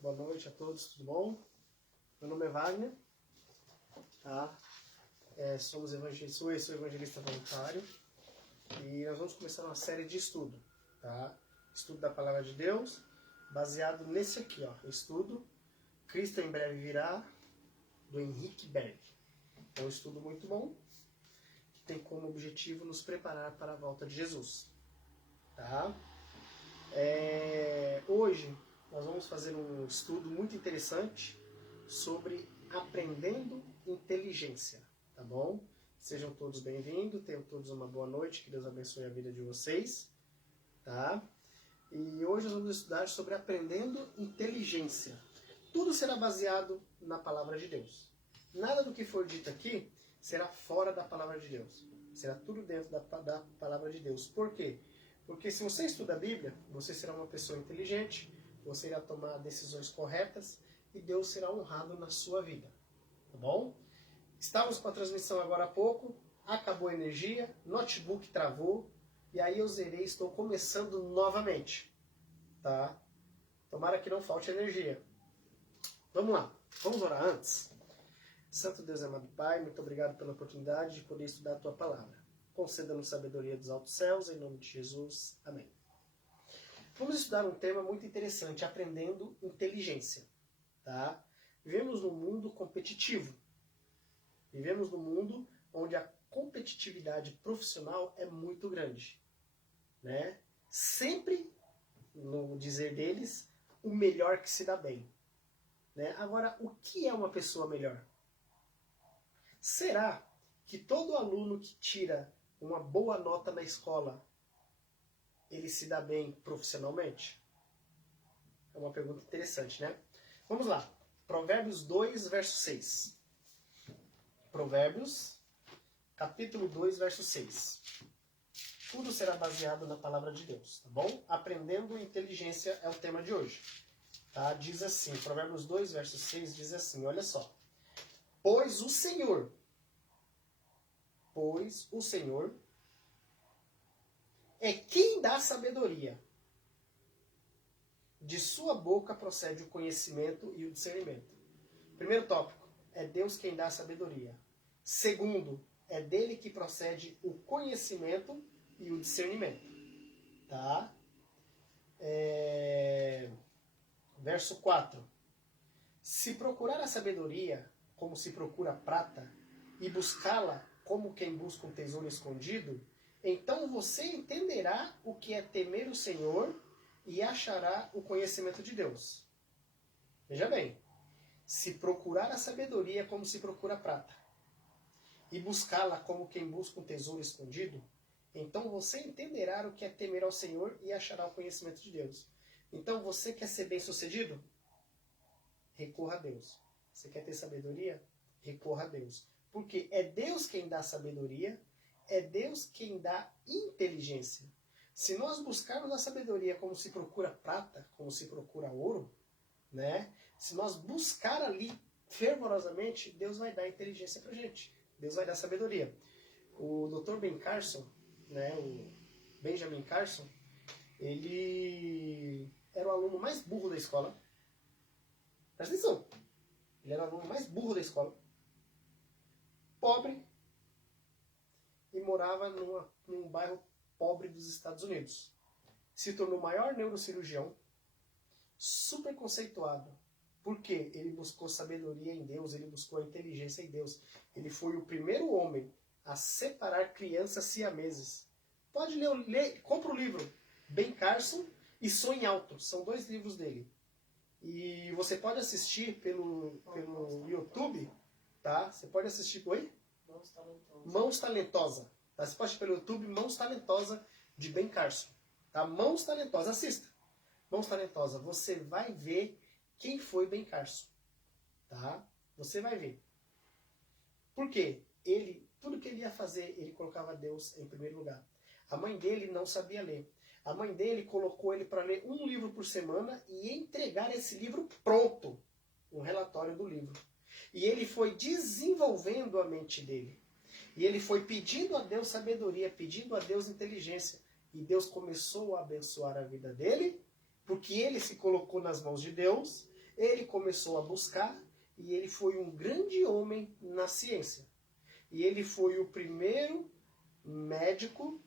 Boa noite a todos, tudo bom? Meu nome é Wagner, tá? Sou evangelista voluntário e nós vamos começar uma série de estudo, tá? Estudo da Palavra de Deus, baseado nesse aqui, ó, estudo Cristo em Breve Virá, do Henrique Berg. É um estudo muito bom, que tem como objetivo nos preparar para a volta de Jesus, tá? Hoje nós vamos fazer um estudo muito interessante sobre aprendendo inteligência, tá bom? Sejam todos bem-vindos, tenham todos uma boa noite, que Deus abençoe a vida de vocês, tá? E hoje nós vamos estudar sobre aprendendo inteligência. Tudo será baseado na palavra de Deus. Nada do que for dito aqui será fora da palavra de Deus. Será tudo dentro da palavra de Deus. Por quê? Porque se você estuda a Bíblia, você será uma pessoa inteligente, você irá tomar decisões corretas e Deus será honrado na sua vida. Tá bom? Estávamos com a transmissão agora há pouco, acabou a energia, notebook travou, e aí eu zerei, estou começando novamente. Tá? Tomara que não falte energia. Vamos lá, vamos orar antes? Santo Deus e amado Pai, muito obrigado pela oportunidade de poder estudar a Tua Palavra. Conceda-nos sabedoria dos altos céus, em nome de Jesus. Amém. Vamos estudar um tema muito interessante, aprendendo inteligência. Tá? Vivemos num mundo competitivo. Vivemos num mundo onde a competitividade profissional é muito grande. Né? Sempre, no dizer deles, o melhor que se dá bem. Né? Agora, o que é uma pessoa melhor? Será que todo aluno que tira uma boa nota na escola, ele se dá bem profissionalmente? É uma pergunta interessante, né? Vamos lá. Provérbios 2, verso 6. Provérbios, capítulo 2, verso 6. Tudo será baseado na palavra de Deus, tá bom? Aprendendo inteligência é o tema de hoje. Tá? Diz assim, Provérbios 2, verso 6, diz assim, olha só. Pois o Senhor é quem dá sabedoria. De sua boca procede o conhecimento e o discernimento. Primeiro tópico, é Deus quem dá sabedoria. Segundo, é dele que procede o conhecimento e o discernimento. Tá? Verso 4. Se procurar a sabedoria, como se procura a prata, e buscá-la como quem busca um tesouro escondido, então você entenderá o que é temer o Senhor e achará o conhecimento de Deus. Veja bem, se procurar a sabedoria como se procura a prata, e buscá-la como quem busca um tesouro escondido, então você entenderá o que é temer ao Senhor e achará o conhecimento de Deus. Então você quer ser bem-sucedido? Recorra a Deus. Você quer ter sabedoria? Recorra a Deus. Porque é Deus quem dá sabedoria, é Deus quem dá inteligência. Se nós buscarmos a sabedoria como se procura prata, como se procura ouro, né? Se nós buscar ali fervorosamente, Deus vai dar inteligência pra gente. Deus vai dar sabedoria. O Dr. Ben Carson, né, o Benjamin Carson, ele era o aluno mais burro da escola. Presta atenção. Ele era o aluno mais burro da escola. Pobre. E morava num bairro pobre dos Estados Unidos. Se tornou o maior neurocirurgião. Super conceituado. Porque ele buscou sabedoria em Deus. Ele buscou a inteligência em Deus. Ele foi o primeiro homem a separar crianças siameses. Pode ler, compra o livro. Ben Carson e Sonhe Alto. São 2 livros dele. E você pode assistir pelo YouTube, tá? Você pode assistir... Oi? Mãos Talentosa. Tá? Você pode assistir pelo YouTube Mãos Talentosa de Ben Carson. Tá? Mãos Talentosa. Assista. Mãos Talentosa. Você vai ver quem foi Ben Carson. Tá? Você vai ver. Por quê? Tudo que ele ia fazer, ele colocava Deus em primeiro lugar. A mãe dele não sabia ler. A mãe dele colocou ele para ler um livro por semana e entregar esse livro pronto, um relatório do livro. E ele foi desenvolvendo a mente dele. E ele foi pedindo a Deus sabedoria, pedindo a Deus inteligência. E Deus começou a abençoar a vida dele, porque ele se colocou nas mãos de Deus. Ele começou a buscar e ele foi um grande homem na ciência. E ele foi o primeiro médico,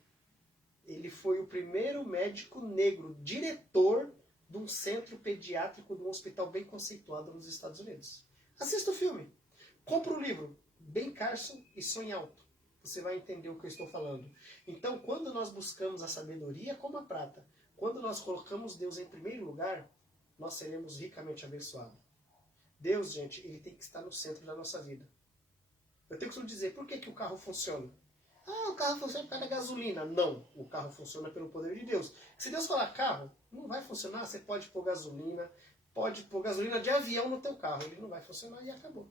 negro, diretor de um centro pediátrico de um hospital bem conceituado nos Estados Unidos. Assista o filme. Compra o livro. Ben Carson e Sonhe Alto. Você vai entender o que eu estou falando. Então, quando nós buscamos a sabedoria como a prata, quando nós colocamos Deus em primeiro lugar, nós seremos ricamente abençoados. Deus, gente, ele tem que estar no centro da nossa vida. Eu tenho que dizer, por que o carro funciona? Ah, o carro funciona por causa da gasolina. Não, o carro funciona pelo poder de Deus. Se Deus falar carro, não vai funcionar. Você pode pôr gasolina de avião no teu carro. Ele não vai funcionar e acabou.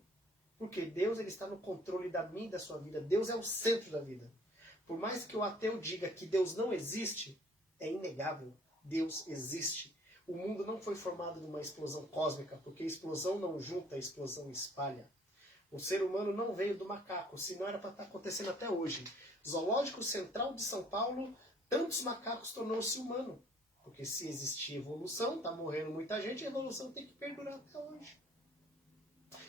Porque Deus ele está no controle da minha e da sua vida. Deus é o centro da vida. Por mais que o ateu diga que Deus não existe, é inegável. Deus existe. O mundo não foi formado numa explosão cósmica, porque explosão não junta, explosão espalha. O ser humano não veio do macaco, senão era para estar acontecendo até hoje. Zoológico Central de São Paulo, tantos macacos tornou-se humano. Porque se existir evolução, está morrendo muita gente, a evolução tem que perdurar até hoje.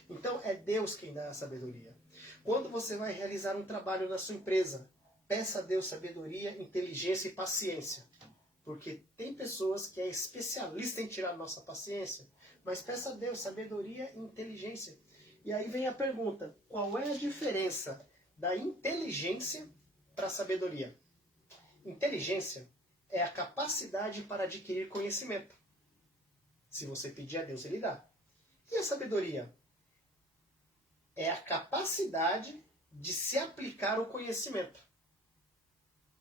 Então é Deus quem dá a sabedoria. Quando você vai realizar um trabalho na sua empresa, peça a Deus sabedoria, inteligência e paciência. Porque tem pessoas que é especialista em tirar nossa paciência, mas peça a Deus sabedoria e inteligência. E aí vem a pergunta, qual é a diferença da inteligência para a sabedoria? Inteligência é a capacidade para adquirir conhecimento. Se você pedir a Deus, Ele dá. E a sabedoria? É a capacidade de se aplicar o conhecimento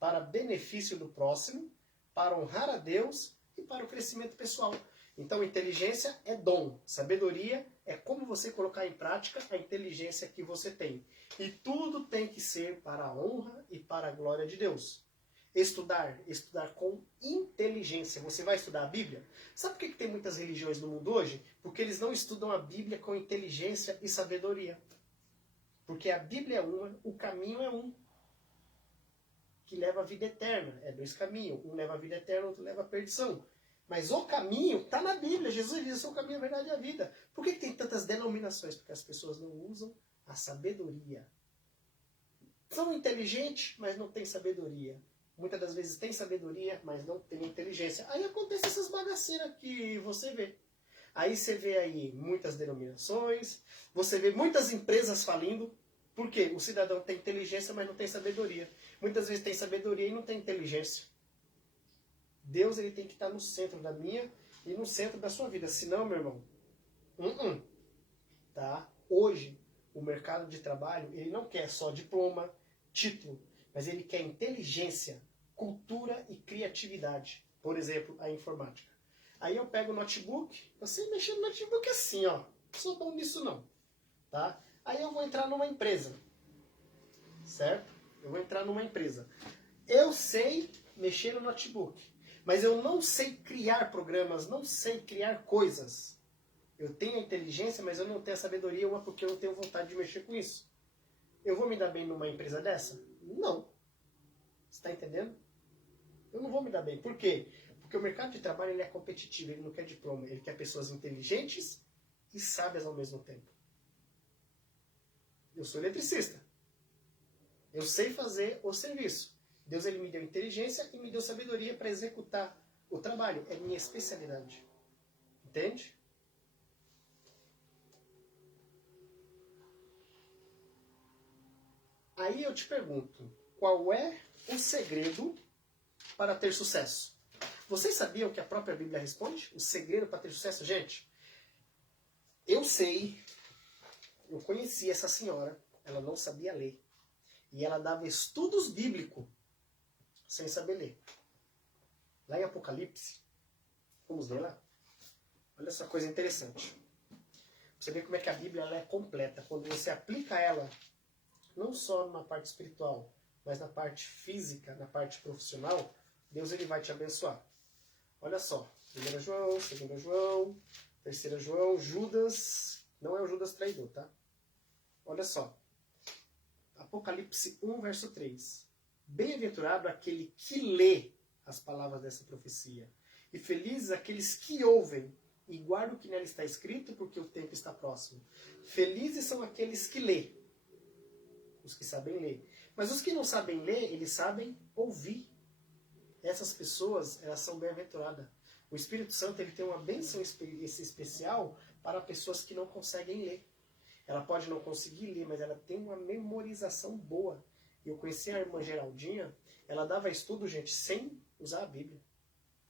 para benefício do próximo, para honrar a Deus e para o crescimento pessoal. Então, inteligência é dom. Sabedoria é como você colocar em prática a inteligência que você tem. E tudo tem que ser para a honra e para a glória de Deus. Estudar com inteligência. Você vai estudar a Bíblia? Sabe por que tem muitas religiões no mundo hoje? Porque eles não estudam a Bíblia com inteligência e sabedoria. Porque a Bíblia é uma, o caminho é um. Que leva à vida eterna. É dois caminhos. Um leva à vida eterna, outro leva à perdição. Mas o caminho está na Bíblia. Jesus diz, o caminho, a verdade e a vida. Por que tem tantas denominações? Porque as pessoas não usam a sabedoria. São inteligentes, mas não têm sabedoria. Muitas das vezes tem sabedoria, mas não tem inteligência. Aí acontece essas bagaceiras que você vê. Aí você vê aí muitas denominações, você vê muitas empresas falindo. Por quê? O cidadão tem inteligência, mas não tem sabedoria. Muitas vezes tem sabedoria e não tem inteligência. Deus ele tem que estar no centro da minha e no centro da sua vida. Senão, meu irmão, tá? Hoje, o mercado de trabalho, ele não quer só diploma, título, mas ele quer inteligência, cultura e criatividade. Por exemplo, a informática. Aí eu pego o notebook, você mexer no notebook assim, ó. Não sou bom nisso não, tá? Aí eu vou entrar numa empresa, certo? Eu vou entrar numa empresa. Eu sei mexer no notebook, mas eu não sei criar programas, não sei criar coisas. Eu tenho a inteligência, mas eu não tenho a sabedoria, uma porque eu não tenho vontade de mexer com isso. Eu vou me dar bem numa empresa dessa? Não. Você está entendendo? Eu não vou me dar bem. Por quê? Porque o mercado de trabalho ele é competitivo, ele não quer diploma, ele quer pessoas inteligentes e sábias ao mesmo tempo. Eu sou eletricista. Eu sei fazer o serviço. Deus ele me deu inteligência e me deu sabedoria para executar o trabalho. É minha especialidade. Entende? Aí eu te pergunto, qual é o segredo para ter sucesso? Vocês sabiam que a própria Bíblia responde? O segredo para ter sucesso? Gente, eu sei, eu conheci essa senhora, ela não sabia ler. E ela dava estudos bíblicos sem saber ler. Lá em Apocalipse, vamos ler lá? Olha essa coisa interessante. Você vê como é que a Bíblia ela é completa. Quando você aplica ela, não só na parte espiritual, mas na parte física, na parte profissional, Deus ele vai te abençoar. Olha só, 1 João, 2 João, 3 João, Judas, não é o Judas traidor, tá? Olha só, Apocalipse 1, verso 3. Bem-aventurado aquele que lê as palavras dessa profecia, e felizes aqueles que ouvem e guarda o que nela está escrito, porque o tempo está próximo. Felizes são aqueles que lê, os que sabem ler. Mas os que não sabem ler, eles sabem ouvir. Essas pessoas, elas são bem-aventuradas. O Espírito Santo, ele tem uma bênção especial para pessoas que não conseguem ler. Ela pode não conseguir ler, mas ela tem uma memorização boa. Eu conheci a irmã Geraldinha, ela dava estudo, gente, sem usar a Bíblia.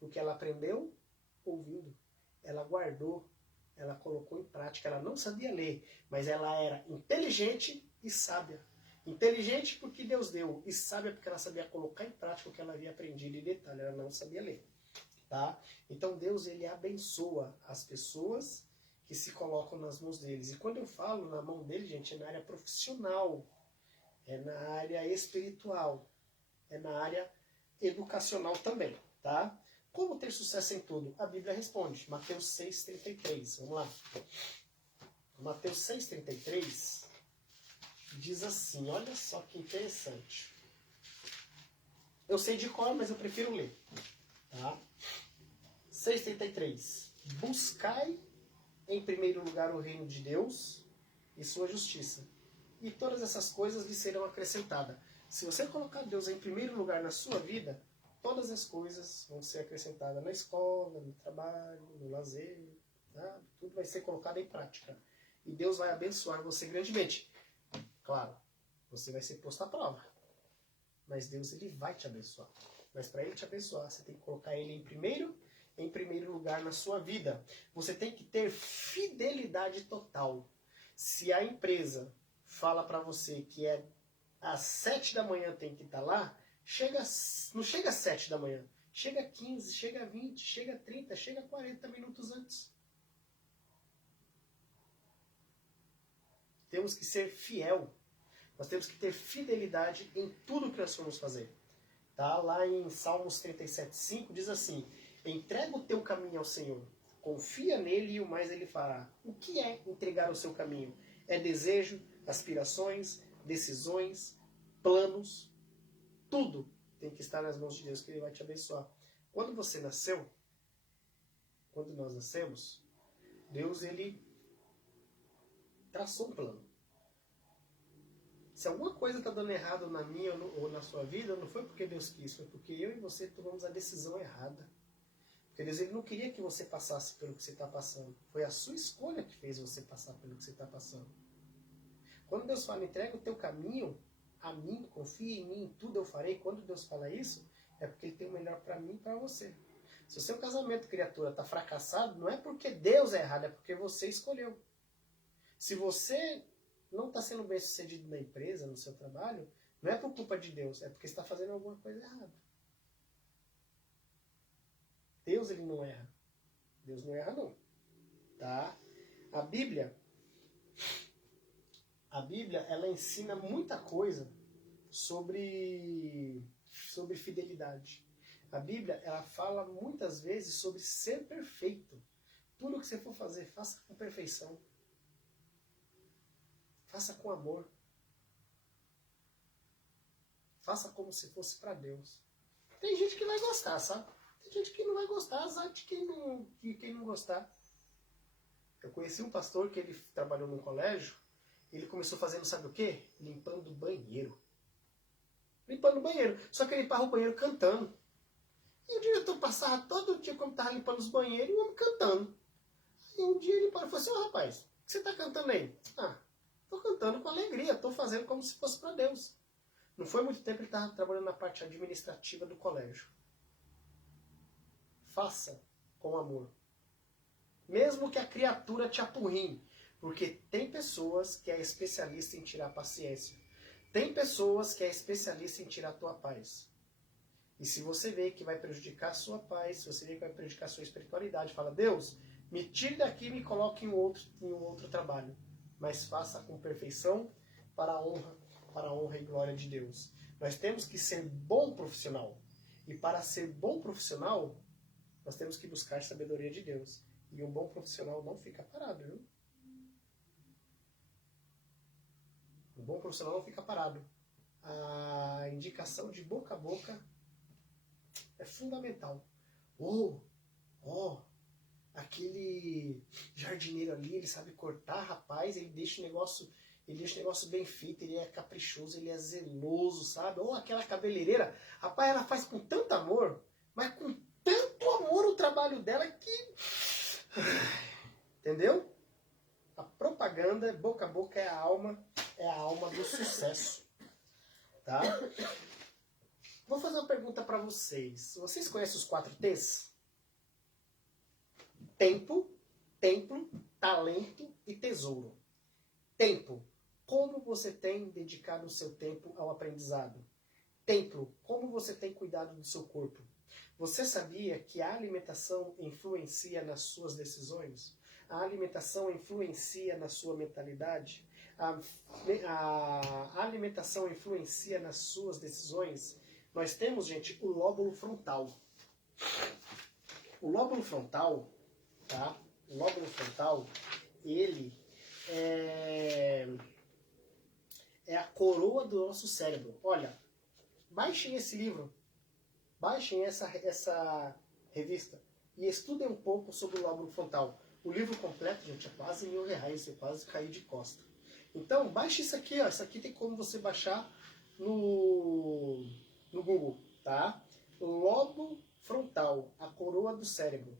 Porque ela aprendeu ouvindo. Ela guardou, ela colocou em prática. Ela não sabia ler, mas ela era inteligente e sábia. Inteligente porque Deus deu, e sábia porque ela sabia colocar em prática o que ela havia aprendido. Em detalhe, ela não sabia ler. Tá? Então Deus, ele abençoa as pessoas que se colocam nas mãos deles. E quando eu falo na mão dele, gente, é na área profissional, é na área espiritual, é na área educacional também, tá? Como ter sucesso em tudo? A Bíblia responde. Mateus 6,33. Vamos lá. Mateus 6,33 diz assim, olha só que interessante. Eu sei de cor, mas eu prefiro ler. Tá? 6,33. Buscai em primeiro lugar o reino de Deus e sua justiça. E todas essas coisas lhe serão acrescentadas. Se você colocar Deus em primeiro lugar na sua vida, todas as coisas vão ser acrescentadas na escola, no trabalho, no lazer. Tá? Tudo vai ser colocado em prática. E Deus vai abençoar você grandemente. Claro, você vai ser posto à prova. Mas Deus, ele vai te abençoar. Mas para ele te abençoar, você tem que colocar ele em primeiro lugar na sua vida. Você tem que ter fidelidade total. Se a empresa fala para você que é às 7 da manhã tem que estar lá, não chega às 7 da manhã. Chega a 15, chega a 20, chega a 30, chega a 40 minutos antes. Temos que ser fiel. Nós temos que ter fidelidade em tudo que nós formos fazer. Tá? Lá em Salmos 37,5 diz assim: entrega o teu caminho ao Senhor, confia nele e o mais ele fará. O que é entregar o seu caminho? É desejo, aspirações, decisões, planos, tudo tem que estar nas mãos de Deus, que ele vai te abençoar. Quando você nasceu, quando nós nascemos, Deus, ele traçou um plano. Se alguma coisa está dando errado na minha ou na sua vida, não foi porque Deus quis, foi porque eu e você tomamos a decisão errada. Porque Deus, ele não queria que você passasse pelo que você está passando. Foi a sua escolha que fez você passar pelo que você está passando. Quando Deus fala, entrega o teu caminho a mim, confia em mim, tudo eu farei. Quando Deus fala isso, é porque ele tem o melhor para mim e para você. Se o seu casamento, criatura, está fracassado, não é porque Deus é errado, é porque você escolheu. Se você não está sendo bem sucedido na empresa, no seu trabalho, não é por culpa de Deus, é porque você está fazendo alguma coisa errada. Deus, ele não erra. Deus não erra, não. Tá? A Bíblia, ela ensina muita coisa sobre fidelidade. A Bíblia, ela fala muitas vezes sobre ser perfeito. Tudo que você for fazer, faça com perfeição. Faça com amor. Faça como se fosse para Deus. Tem gente que vai gostar, sabe? Tem gente que não vai gostar, azar de quem não gostar. Eu conheci um pastor que ele trabalhou num colégio, ele começou fazendo, sabe o quê? Limpando o banheiro. Limpando o banheiro. Só que ele limpava o banheiro cantando. E o diretor passava todo dia, quando estava limpando os banheiros, e o homem cantando. E um dia ele parou e falou assim: ô rapaz, o que você está cantando aí? Ah, estou cantando com alegria, estou fazendo como se fosse para Deus. Não foi muito tempo, ele estava trabalhando na parte administrativa do colégio. Faça com amor. Mesmo que a criatura te apurrinhe. Porque tem pessoas que é especialista em tirar a paciência. Tem pessoas que é especialista em tirar a tua paz. E se você vê que vai prejudicar a sua paz, se você vê que vai prejudicar a sua espiritualidade, fala: Deus, me tire daqui e me coloque em um outro trabalho. Mas faça com perfeição para a honra e glória de Deus. Nós temos que ser bom profissional. E para ser bom profissional, nós temos que buscar sabedoria de Deus. E um bom profissional não fica parado, viu? Um bom profissional não fica parado. A indicação de boca a boca é fundamental. aquele jardineiro ali, ele sabe cortar, rapaz, ele deixa o negócio bem feito, ele é caprichoso, ele é zeloso, sabe? Ou aquela cabeleireira, rapaz, ela faz com tanto amor, mas com tanto amor o trabalho dela que... Entendeu? A propaganda, boca a boca, é a alma do sucesso. Tá? Vou fazer uma pergunta para vocês. Vocês conhecem os 4 T's? Tempo, templo, talento e tesouro. Tempo. Como você tem dedicado o seu tempo ao aprendizado? Templo. Como você tem cuidado do seu corpo? Você sabia que a alimentação influencia nas suas decisões? A alimentação influencia na sua mentalidade? A alimentação influencia nas suas decisões? Nós temos, gente, o lóbulo frontal. O lóbulo frontal, tá? O lóbulo frontal, ele é a coroa do nosso cérebro. Olha, baixem esse livro, baixem essa revista e estudem um pouco sobre o lóbulo frontal. O livro completo, gente, é quase R$1.000, eu quase caí de costa. Então, baixe isso aqui, ó. Isso aqui tem como você baixar no Google, tá? Lobo frontal, a coroa do cérebro.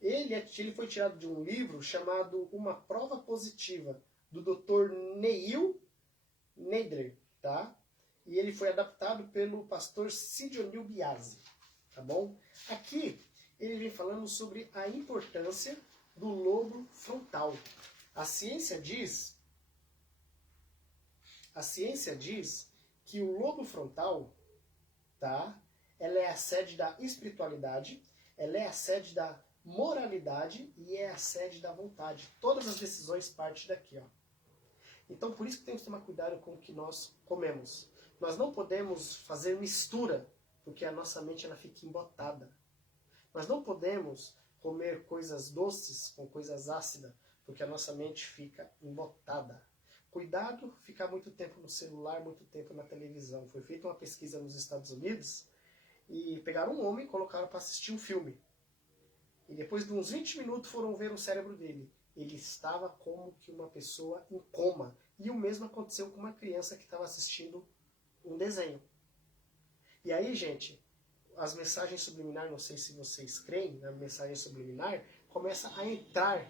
Ele foi tirado de um livro chamado Uma Prova Positiva, do Dr. Neil Nedler, tá? E ele foi adaptado pelo pastor Sidionil Biasi, tá bom? Aqui, ele vem falando sobre a importância do lobo frontal. A ciência diz que o lobo frontal, tá? Ela é a sede da espiritualidade, ela é a sede da moralidade e é a sede da vontade. Todas as decisões partem daqui, ó. Então, por isso que temos que tomar cuidado com o que nós comemos. Nós não podemos fazer mistura, porque a nossa mente ela fica embotada. Nós não podemos comer coisas doces com coisas ácidas, porque a nossa mente fica embotada. Cuidado ficar muito tempo no celular, muito tempo na televisão. Foi feita uma pesquisa nos Estados Unidos e pegaram um homem e colocaram para assistir um filme. E depois de uns 20 minutos foram ver o cérebro dele. Ele estava como que uma pessoa em coma. E o mesmo aconteceu com uma criança que estava assistindo um desenho. E aí, gente, as mensagens subliminares, não sei se vocês creem na mensagem subliminar, começa a entrar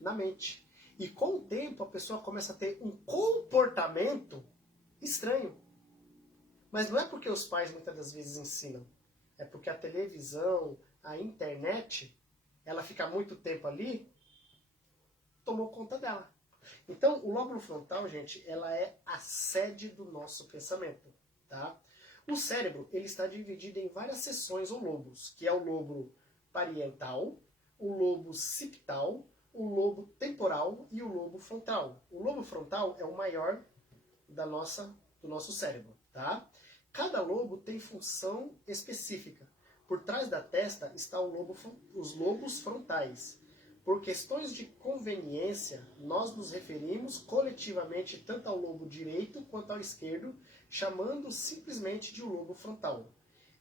na mente. E com o tempo a pessoa começa a ter um comportamento estranho. Mas não é porque os pais muitas das vezes ensinam. É porque a televisão, a internet, ela fica muito tempo ali, tomou conta dela. Então, o lóbulo frontal, gente, ela é a sede do nosso pensamento, tá? O cérebro, ele está dividido em várias seções ou lobos, que é o lobo parietal, o lobo occipital, o lobo temporal e o lobo frontal. O lobo frontal é o maior do nosso cérebro, tá? Cada lobo tem função específica. Por trás da testa está os lobos frontais. Por questões de conveniência, nós nos referimos coletivamente tanto ao lobo direito quanto ao esquerdo, chamando simplesmente de lobo frontal.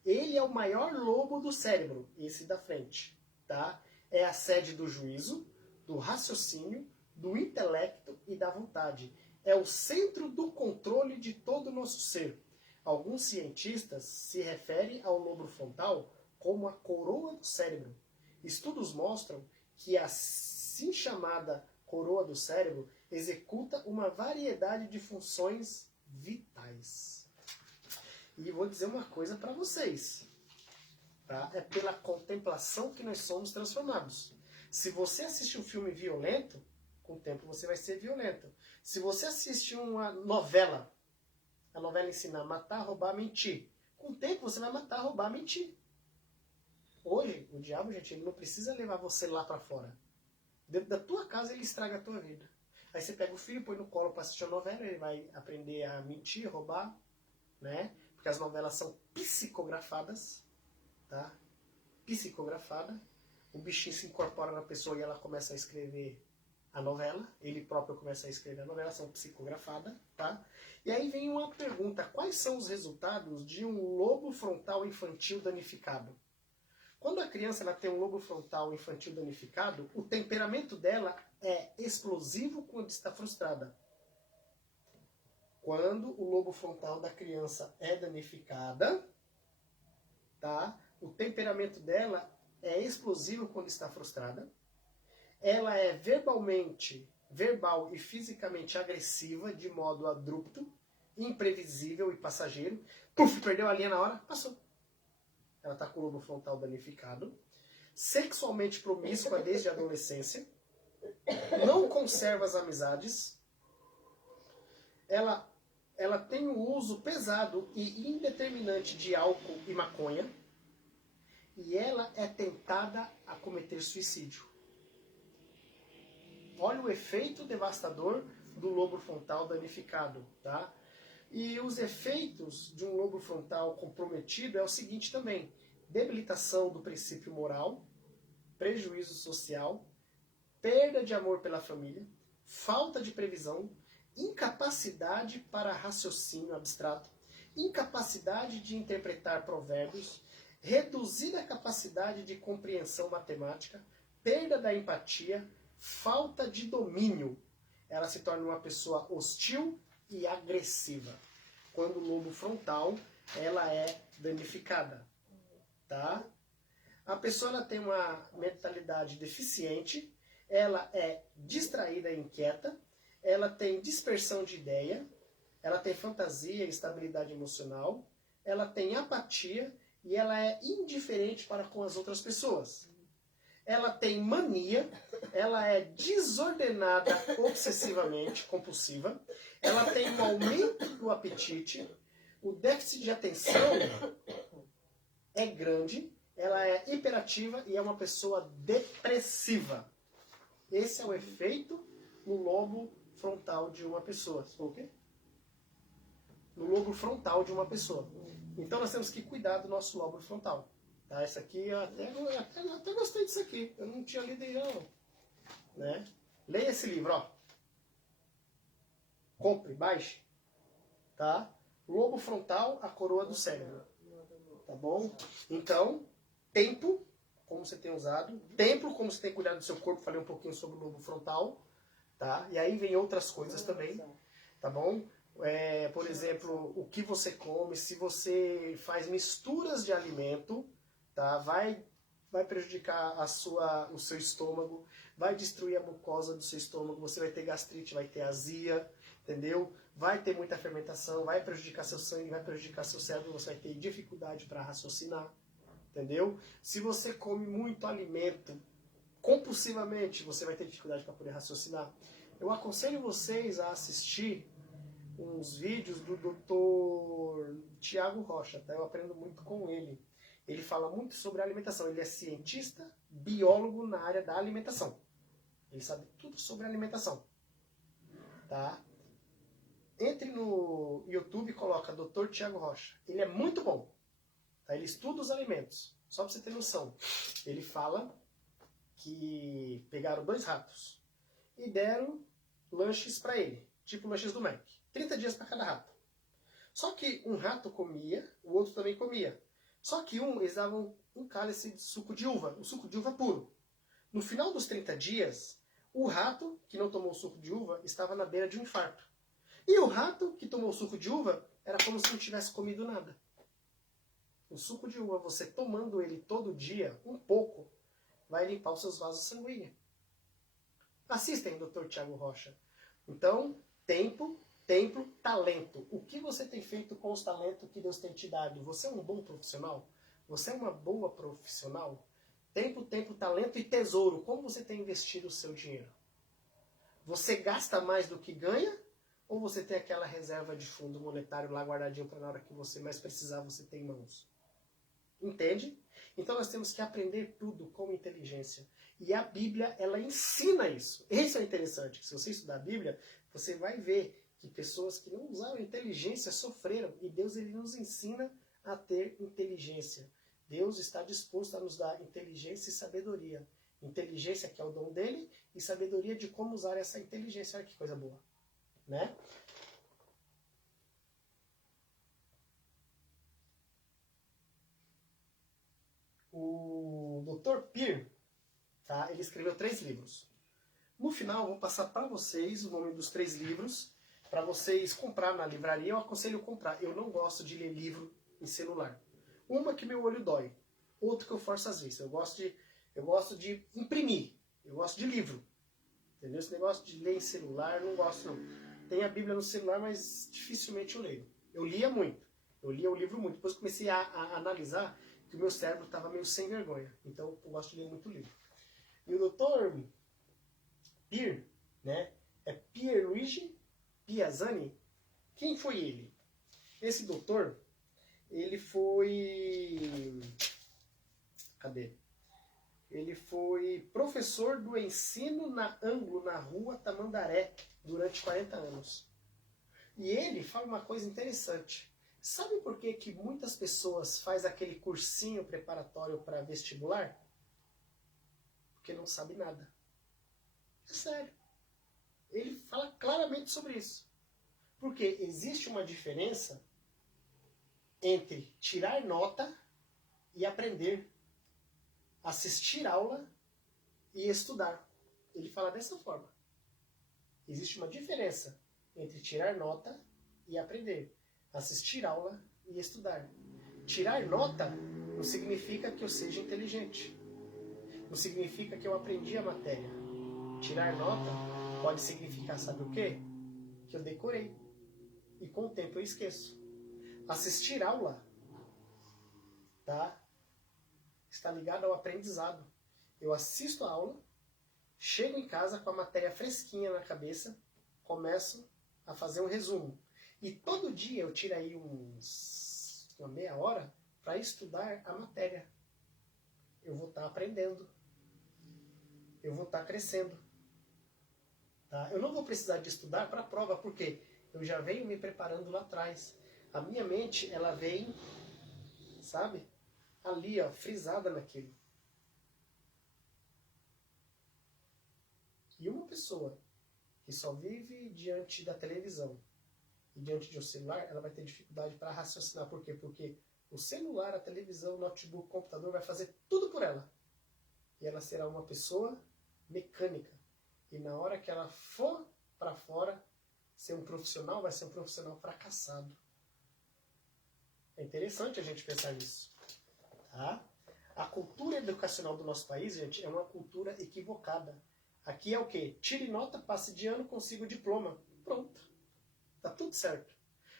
Ele é o maior lobo do cérebro, esse da frente, tá? É a sede do juízo, do raciocínio, do intelecto e da vontade. É o centro do controle de todo o nosso ser. Alguns cientistas se referem ao lobo frontal como a coroa do cérebro. Estudos mostram que a assim chamada coroa do cérebro executa uma variedade de funções vitais. E vou dizer uma coisa para vocês, tá? É pela contemplação que nós somos transformados. Se você assiste um filme violento, com o tempo você vai ser violento. Se você assiste uma novela, a novela ensina a matar, roubar, mentir. Com o tempo você vai matar, roubar, mentir. Hoje, o diabo, gente, ele não precisa levar você lá para fora. Dentro da tua casa ele estraga a tua vida. Aí você pega o filho, põe no colo para assistir a novela, ele vai aprender a mentir, roubar, né? Porque as novelas são psicografadas, tá? Psicografada. O bichinho se incorpora na pessoa e ela começa a escrever a novela. Ele próprio começa a escrever a novela, são psicografadas, tá? E aí vem uma pergunta: quais são os resultados de um lobo frontal infantil danificado? Quando a criança ela tem um lobo frontal infantil danificado, o temperamento dela é explosivo quando está frustrada. Quando o lobo frontal da criança é danificada, tá? O temperamento dela é explosivo quando está frustrada. Ela é verbal e fisicamente agressiva, de modo abrupto, imprevisível e passageiro. Puf, perdeu a linha na hora, passou. Ela está com o lobo frontal danificado. Sexualmente promíscua desde a adolescência. Não conserva as amizades. Ela tem o uso pesado e indeterminante de álcool e maconha. E ela é tentada a cometer suicídio. Olha o efeito devastador do lobo frontal danificado, tá? E os efeitos de um lobo frontal comprometido é o seguinte também: debilitação do princípio moral, prejuízo social, perda de amor pela família, falta de previsão, incapacidade para raciocínio abstrato, incapacidade de interpretar provérbios, reduzida capacidade de compreensão matemática, perda da empatia, falta de domínio. Ela se torna uma pessoa hostil e agressiva. Quando o lobo frontal ela é danificada, tá? A pessoa ela tem uma mentalidade deficiente, ela é distraída e inquieta, ela tem dispersão de ideia, ela tem fantasia e instabilidade emocional, ela tem apatia e ela é indiferente para com as outras pessoas. Ela tem mania, ela é desordenada obsessivamente, compulsiva, ela tem um aumento do apetite, o déficit de atenção é grande, ela é hiperativa e é uma pessoa depressiva. Esse é o efeito no lobo frontal de uma pessoa. O quê? No lobo frontal de uma pessoa. Então nós temos que cuidar do nosso lobo frontal. Tá? Esse aqui, eu até gostei disso aqui. Eu não tinha lido ainda não. Né? Leia esse livro, ó. Compre, baixe. Tá? Lobo frontal, a coroa do cérebro. Tá bom? Então, tempo, como você tem usado. Tempo, como você tem cuidado do seu corpo. Falei um pouquinho sobre o lobo frontal. Tá? E aí vem outras coisas também. Tá bom? Por exemplo, o que você come. Se você faz misturas de alimento, tá? Vai prejudicar o seu estômago, vai destruir a mucosa do seu estômago, você vai ter gastrite, vai ter azia, entendeu? Vai ter muita fermentação, vai prejudicar seu sangue, vai prejudicar seu cérebro, você vai ter dificuldade para raciocinar, entendeu? Se você come muito alimento compulsivamente, você vai ter dificuldade para poder raciocinar. Eu aconselho vocês a assistir uns vídeos do Dr. Tiago Rocha, tá? Eu aprendo muito com ele. Ele fala muito sobre alimentação. Ele é cientista, biólogo na área da alimentação. Ele sabe tudo sobre alimentação. Tá? Entre no YouTube e coloca Dr. Tiago Rocha. Ele é muito bom. Tá? Ele estuda os alimentos. Só para você ter noção. Ele fala que pegaram 2 ratos e deram lanches para ele. Tipo lanches do Mac. 30 dias para cada rato. Só que um rato comia, o outro também comia. Só que eles davam um cálice de suco de uva, o suco de uva puro. No final dos 30 dias, o rato que não tomou suco de uva estava na beira de um infarto. E o rato que tomou suco de uva era como se não tivesse comido nada. O suco de uva, você tomando ele todo dia, um pouco, vai limpar os seus vasos sanguíneos. Assistem, Dr. Tiago Rocha. Então, tempo, talento. O que você tem feito com os talentos que Deus tem te dado? Você é um bom profissional? Você é uma boa profissional? Tempo, talento e tesouro. Como você tem investido o seu dinheiro? Você gasta mais do que ganha? Ou você tem aquela reserva de fundo monetário lá guardadinho para na hora que você mais precisar você ter em mãos? Entende? Então nós temos que aprender tudo com inteligência. E a Bíblia, ela ensina isso. Isso é interessante. Se você estudar a Bíblia, você vai ver que pessoas que não usaram inteligência sofreram. E Deus ele nos ensina a ter inteligência. Deus está disposto a nos dar inteligência e sabedoria. Inteligência, que é o dom dele, e sabedoria de como usar essa inteligência. Olha que coisa boa. Né? Dr. Peer, tá? Ele escreveu 3 livros. No final, eu vou passar para vocês o nome dos 3 livros, para vocês comprar na livraria. Eu aconselho comprar. Eu não gosto de ler livro em celular. Uma que meu olho dói, outra que eu forço às vezes. Eu gosto de imprimir, eu gosto de livro. Entendeu? Esse negócio de ler em celular, eu não gosto não. Tem a Bíblia no celular, mas dificilmente eu leio. Eu lia muito. Eu lia o livro muito. Depois comecei a analisar que o meu cérebro estava meio sem vergonha. Então eu gosto de ler muito livro. E o Dr. Peer, né? É Pierluigi Piazzani. Quem foi ele? Esse doutor, ele foi... Cadê? Ele foi professor do ensino na Anglo, na rua Tamandaré, durante 40 anos. E ele fala uma coisa interessante. Sabe por que que muitas pessoas fazem aquele cursinho preparatório para vestibular? Porque não sabe nada. É sério. Ele fala claramente sobre isso. Porque existe uma diferença entre tirar nota e aprender, assistir aula e estudar. Ele fala dessa forma. Existe uma diferença entre tirar nota e aprender, assistir aula e estudar. Tirar nota não significa que eu seja inteligente. Não significa que eu aprendi a matéria. Tirar nota pode significar, sabe o quê? Que eu decorei. E com o tempo eu esqueço. Assistir aula, tá? Está ligado ao aprendizado. Eu assisto a aula, chego em casa com a matéria fresquinha na cabeça, começo a fazer um resumo. E todo dia eu tiro aí uma meia hora para estudar a matéria. Eu vou estar aprendendo. Eu vou estar crescendo. Tá? Eu não vou precisar de estudar para a prova, porque eu já venho me preparando lá atrás. A minha mente, ela vem, sabe? Ali, ó, frisada naquilo. E uma pessoa que só vive diante da televisão e diante de um celular, ela vai ter dificuldade para raciocinar. Por quê? Porque o celular, a televisão, o notebook, o computador vai fazer tudo por ela. E ela será uma pessoa mecânica. E na hora que ela for para fora, ser um profissional, vai ser um profissional fracassado. É interessante a gente pensar nisso. Tá? A cultura educacional do nosso país, gente, é uma cultura equivocada. Aqui é o quê? Tire nota, passe de ano, consiga o diploma. Pronto. Tá tudo certo.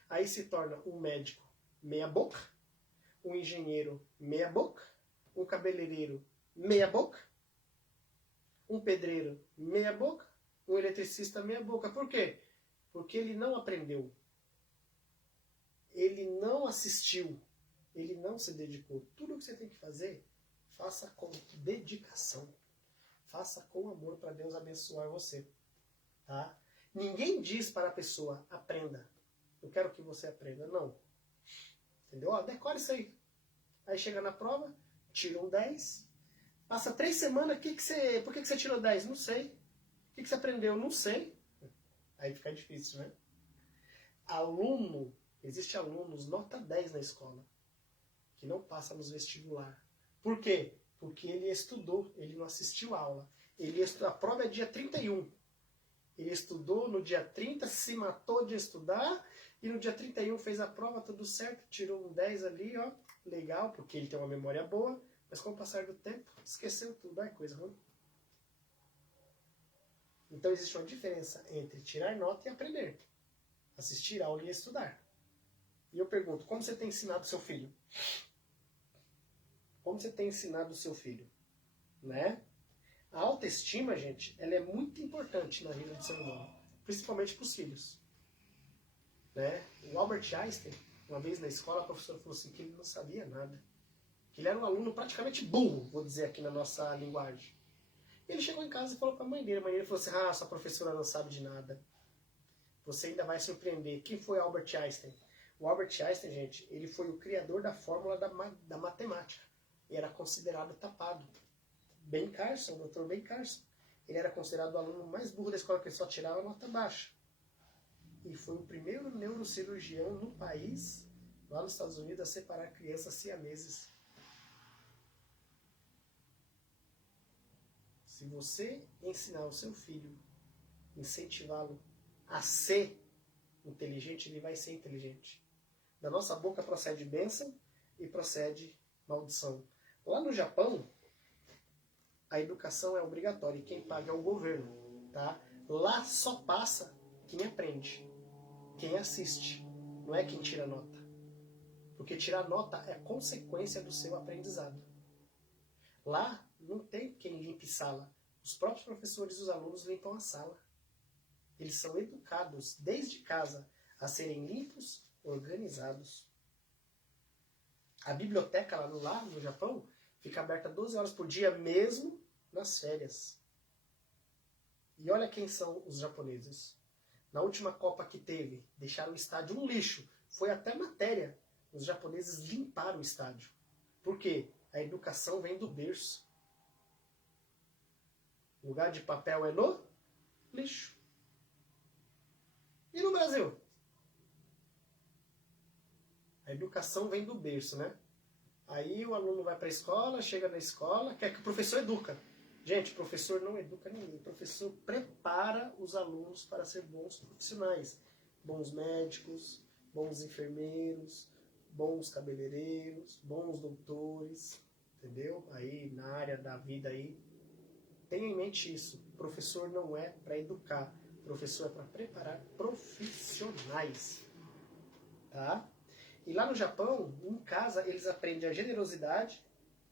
Aí se torna um médico meia boca, um engenheiro meia boca, um cabeleireiro meia boca, um pedreiro meia boca, um eletricista meia boca. Por quê? Porque ele não aprendeu. Ele não assistiu. Ele não se dedicou. Tudo o que você tem que fazer, faça com dedicação. Faça com amor para Deus abençoar você. Tá? Ninguém diz para a pessoa, aprenda. Eu quero que você aprenda. Não. Entendeu? Ó, decora isso aí. Aí chega na prova, tira um 10. Passa 3 semanas, por que você tirou 10? Não sei. O que você aprendeu? Não sei. Aí fica difícil, né? Existe alunos nota 10 na escola, que não passa nos vestibular. Por quê? Porque ele estudou, ele não assistiu a aula. A prova é dia 31. Ele estudou no dia 30, se matou de estudar, e no dia 31 fez a prova, tudo certo, tirou um 10 ali, ó, legal, porque ele tem uma memória boa, mas com o passar do tempo, esqueceu tudo, é coisa ruim. Então existe uma diferença entre tirar nota e aprender. Assistir aula e estudar. E eu pergunto, como você tem ensinado seu filho? Como você tem ensinado o seu filho? Né? A autoestima, gente, ela é muito importante na vida do ser humano. Principalmente para os filhos. Né? O Albert Einstein, uma vez na escola, a professora falou assim que ele não sabia nada. Que ele era um aluno praticamente burro, vou dizer aqui na nossa linguagem. Ele chegou em casa e falou para a mãe dele. A mãe dele falou assim, sua professora não sabe de nada. Você ainda vai surpreender. Quem foi Albert Einstein? O Albert Einstein, gente, ele foi o criador da fórmula da matemática. E era considerado tapado. Ben Carson, o Dr. Ben Carson, ele era considerado o aluno mais burro da escola, porque ele só tirava nota baixa. E foi o primeiro neurocirurgião no país, lá nos Estados Unidos, a separar crianças siameses. Se você ensinar o seu filho, incentivá-lo a ser inteligente, ele vai ser inteligente. Da nossa boca procede bênção e procede maldição. Lá no Japão, a educação é obrigatória e quem paga é o governo, tá? Lá só passa quem aprende, quem assiste, não é quem tira nota. Porque tirar nota é consequência do seu aprendizado. Lá não tem quem limpe sala. Os próprios professores e os alunos limpam a sala. Eles são educados desde casa a serem limpos, organizados. A biblioteca lá no Japão fica aberta 12 horas por dia, mesmo nas férias. E olha quem são os japoneses. Na última Copa que teve, deixaram o estádio um lixo. Foi até matéria. Os japoneses limparam o estádio. Por quê? A educação vem do berço. O lugar de papel é no lixo. E no Brasil? A educação vem do berço, né? Aí o aluno vai para a escola, chega na escola, quer que o professor educa. Gente, o professor não educa ninguém. O professor prepara os alunos para ser bons profissionais. Bons médicos, bons enfermeiros, bons cabeleireiros, bons doutores, entendeu? Aí na área da vida aí, tenha em mente isso. O professor não é para educar. O professor é para preparar profissionais. Tá? E lá no Japão, em casa, eles aprendem a generosidade,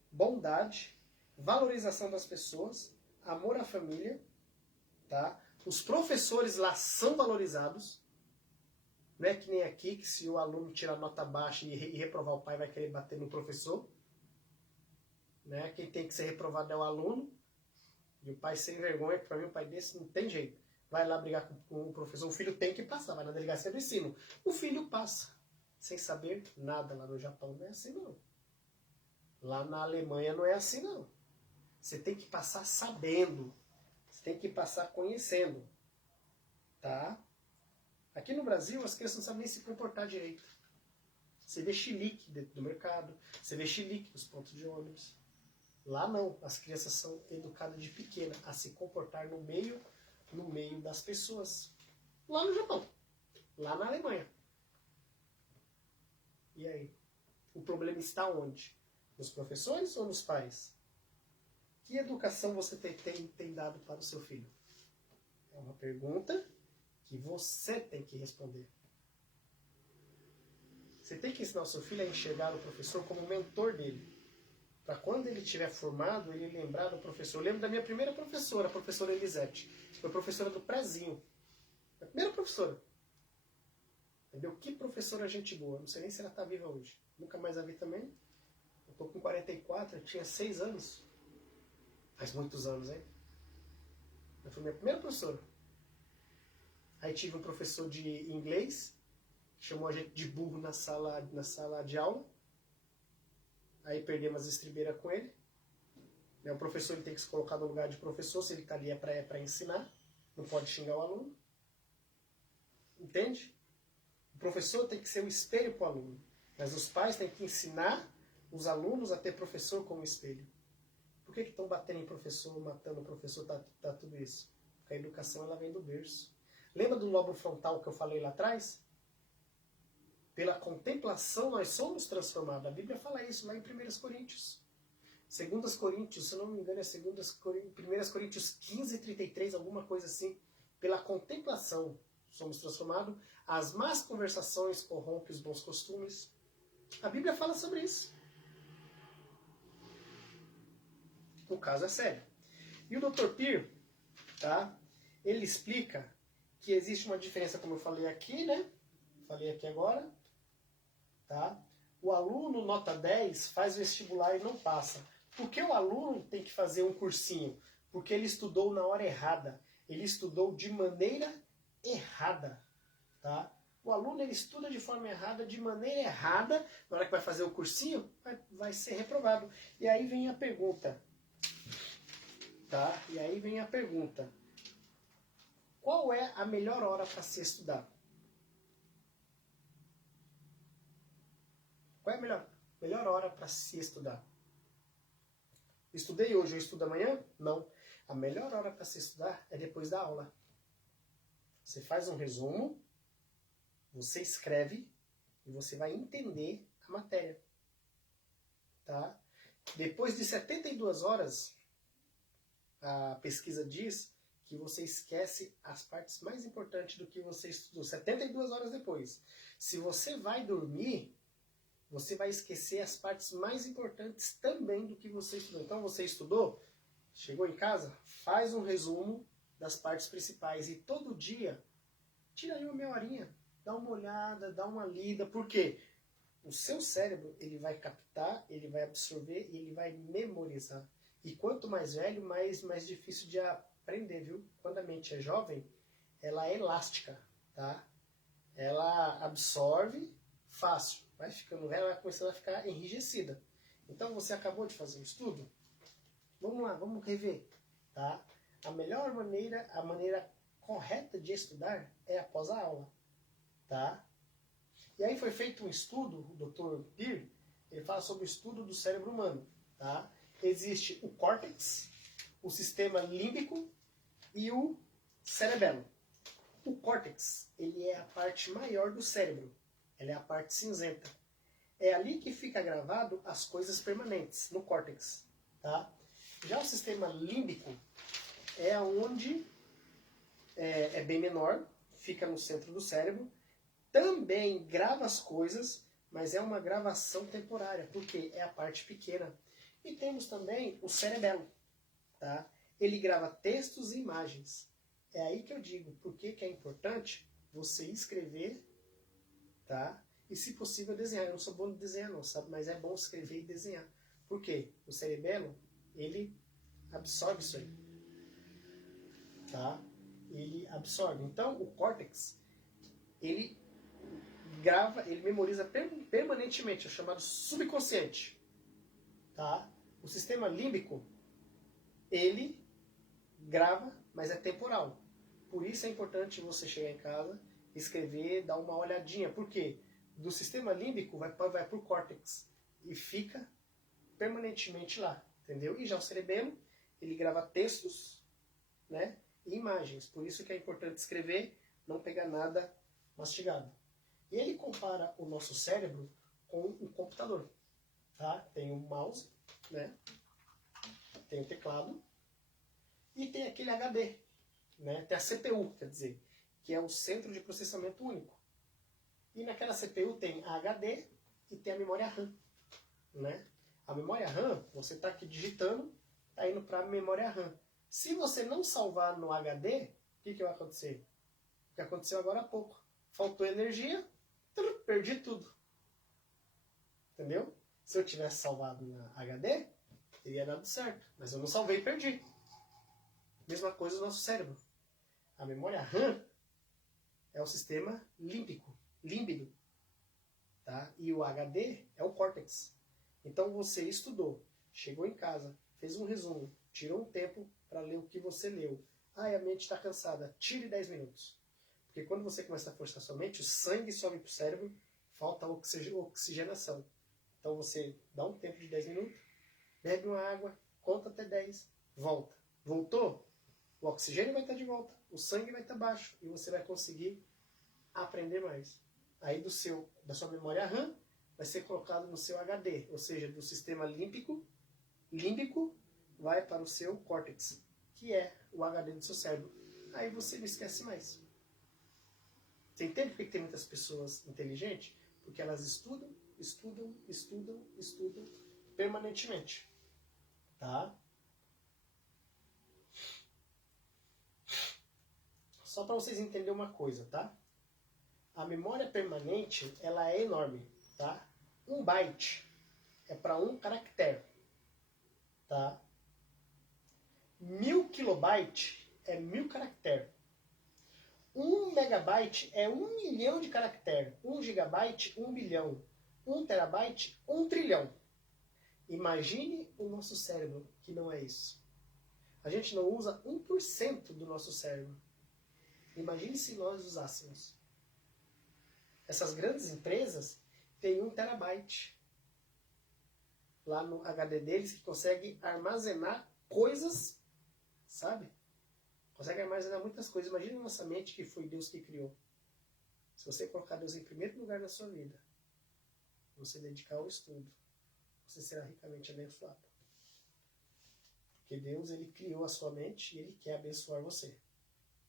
bondade, valorização das pessoas, amor à família. Tá? Os professores lá são valorizados. Não é que nem aqui, que se o aluno tirar nota baixa e reprovar o pai, vai querer bater no professor. Né? Quem tem que ser reprovado é o aluno. E o pai sem vergonha, que para mim o pai desse não tem jeito. Vai lá brigar com o professor, o filho tem que passar, vai na delegacia do ensino. O filho passa, sem saber nada. Lá no Japão não é assim não. Lá na Alemanha não é assim não. Você tem que passar sabendo. Você tem que passar conhecendo. Tá? Aqui no Brasil as crianças não sabem nem se comportar direito. Você vê chilique dentro do mercado, você vê chilique nos pontos de ônibus. Lá não, as crianças são educadas de pequena a se comportar no meio das pessoas. Lá no Japão, lá na Alemanha. E aí? O problema está onde? Nos professores ou nos pais? Que educação você tem dado para o seu filho? É uma pergunta que você tem que responder. Você tem que ensinar o seu filho a enxergar o professor como mentor dele. Para quando ele estiver formado, ele lembrar do professor. Eu lembro da minha primeira professora, a professora Elisete. Foi professora do prézinho. A primeira professora. Entendeu? Que professora gente boa. Não sei nem se ela está viva hoje. Nunca mais a vi também. Eu estou com 44, eu tinha 6 anos. Faz muitos anos, hein? Ela foi minha primeira professora. Aí tive um professor de inglês, que chamou a gente de burro na sala de aula. Aí perdemos as estribeiras com ele. O professor ele tem que se colocar no lugar de professor, se ele está ali é para ensinar. Não pode xingar o aluno. Entende? O professor tem que ser o espelho para o aluno. Mas os pais têm que ensinar os alunos a ter professor como espelho. Por que estão batendo em professor, matando o professor, tá tudo isso? Porque a educação ela vem do berço. Lembra do lobo frontal que eu falei lá atrás? Pela contemplação nós somos transformados. A Bíblia fala isso lá em 1 Coríntios. 2 Coríntios, se eu não me engano, é 1 Coríntios 15, 33, alguma coisa assim. Pela contemplação somos transformados. As más conversações corrompem os bons costumes. A Bíblia fala sobre isso. O caso é sério. E o Dr. Peer, tá? Ele explica que existe uma diferença, como eu falei aqui, né? Falei aqui agora. Tá? O aluno nota 10 faz vestibular e não passa. Por que o aluno tem que fazer um cursinho? Porque ele estudou na hora errada. Ele estudou de maneira errada. Tá? O aluno ele estuda de forma errada, de maneira errada. Na hora que vai fazer o cursinho, vai ser reprovado. E aí vem a pergunta. Tá? E aí vem a pergunta. Qual é a melhor hora para se estudar? Qual é a melhor hora para se estudar? Estudei hoje, eu estudo amanhã? Não. A melhor hora para se estudar é depois da aula. Você faz um resumo, você escreve e você vai entender a matéria. Tá? Depois de 72 horas, a pesquisa diz que você esquece as partes mais importantes do que você estudou 72 horas depois. Se você vai dormir, você vai esquecer as partes mais importantes também do que você estudou. Então você estudou, chegou em casa, faz um resumo das partes principais e todo dia tira aí uma meia horinha, dá uma olhada, dá uma lida. Por quê? O seu cérebro, ele vai captar, ele vai absorver e ele vai memorizar. E quanto mais velho, mais difícil de aprender, viu? Quando a mente é jovem, ela é elástica, tá? Ela absorve fácil. Vai ficando velha, ela vai começando a ficar enrijecida. Então você acabou de fazer um estudo? Vamos lá, vamos rever, tá? A melhor maneira, a maneira correta de estudar é após a aula, tá? E aí foi feito um estudo, o Dr. Peer, ele fala sobre o estudo do cérebro humano, tá? Existe o córtex, o sistema límbico e o cerebelo. O córtex, ele é a parte maior do cérebro, ela é a parte cinzenta. É ali que fica gravado as coisas permanentes, no córtex, tá? Já o sistema límbico é onde é bem menor, fica no centro do cérebro, também grava as coisas, mas é uma gravação temporária, porque é a parte pequena. E temos também o cerebelo, tá? Ele grava textos e imagens. É aí que eu digo, por que é importante você escrever, tá? E se possível desenhar. Eu não sou bom de desenhar não, sabe? Mas é bom escrever e desenhar. Por quê? O cerebelo, ele absorve isso aí, tá? Ele absorve. Então, o córtex, ele grava, ele memoriza permanentemente, é chamado subconsciente, tá? O sistema límbico, ele grava, mas é temporal. Por isso é importante você chegar em casa, escrever, dar uma olhadinha. Por quê? Do sistema límbico vai para o córtex e fica permanentemente lá, entendeu? E já o cerebelo, ele grava textos, né, e imagens. Por isso que é importante escrever, não pegar nada mastigado. E ele compara o nosso cérebro com um computador, tá? Tem o mouse, né? Tem o teclado e tem aquele HD, né? Tem a CPU, quer dizer, que é o centro de processamento único. E naquela CPU tem a HD e tem a memória RAM, né? A memória RAM, você está aqui digitando, está indo para a memória RAM. Se você não salvar no HD, o que vai acontecer? O que aconteceu agora há pouco. Faltou energia, perdi tudo. Entendeu? Se eu tivesse salvado na HD, teria dado certo. Mas eu não salvei e perdi. Mesma coisa no nosso cérebro. A memória RAM é o sistema límbico. Tá? E o HD é o córtex. Então você estudou, chegou em casa, fez um resumo, tirou um tempo para ler o que você leu. Ah, a mente está cansada. Tire 10 minutos. Porque quando você começa a forçar sua mente, o sangue sobe para o cérebro, falta oxigenação. Então você dá um tempo de 10 minutos, bebe uma água, conta até 10, volta. Voltou? O oxigênio vai estar de volta, o sangue vai estar baixo e você vai conseguir aprender mais. Aí da sua memória RAM vai ser colocado no seu HD, ou seja, do sistema límbico vai para o seu córtex, que é o HD do seu cérebro. Aí você não esquece mais. Você entende por que tem muitas pessoas inteligentes? Porque elas estudam permanentemente. Tá? Só para vocês entenderem uma coisa, tá? A memória permanente, ela é enorme, tá? 1 byte é para 1 caractere, tá? 1000 kilobytes é 1000 caracteres. 1 megabyte é 1 milhão de caracteres. 1 gigabyte, 1 bilhão. 1 terabyte, 1 trilhão. Imagine o nosso cérebro, que não é isso. A gente não usa 1% do nosso cérebro. Imagine se nós usássemos. Essas grandes empresas têm 1 terabyte lá no HD deles que consegue armazenar coisas, armazenar muitas coisas. Imagina a nossa mente que foi Deus que criou. Se você colocar Deus em primeiro lugar na sua vida, você dedicar ao estudo, você será ricamente abençoado. Porque Deus, ele criou a sua mente e ele quer abençoar você.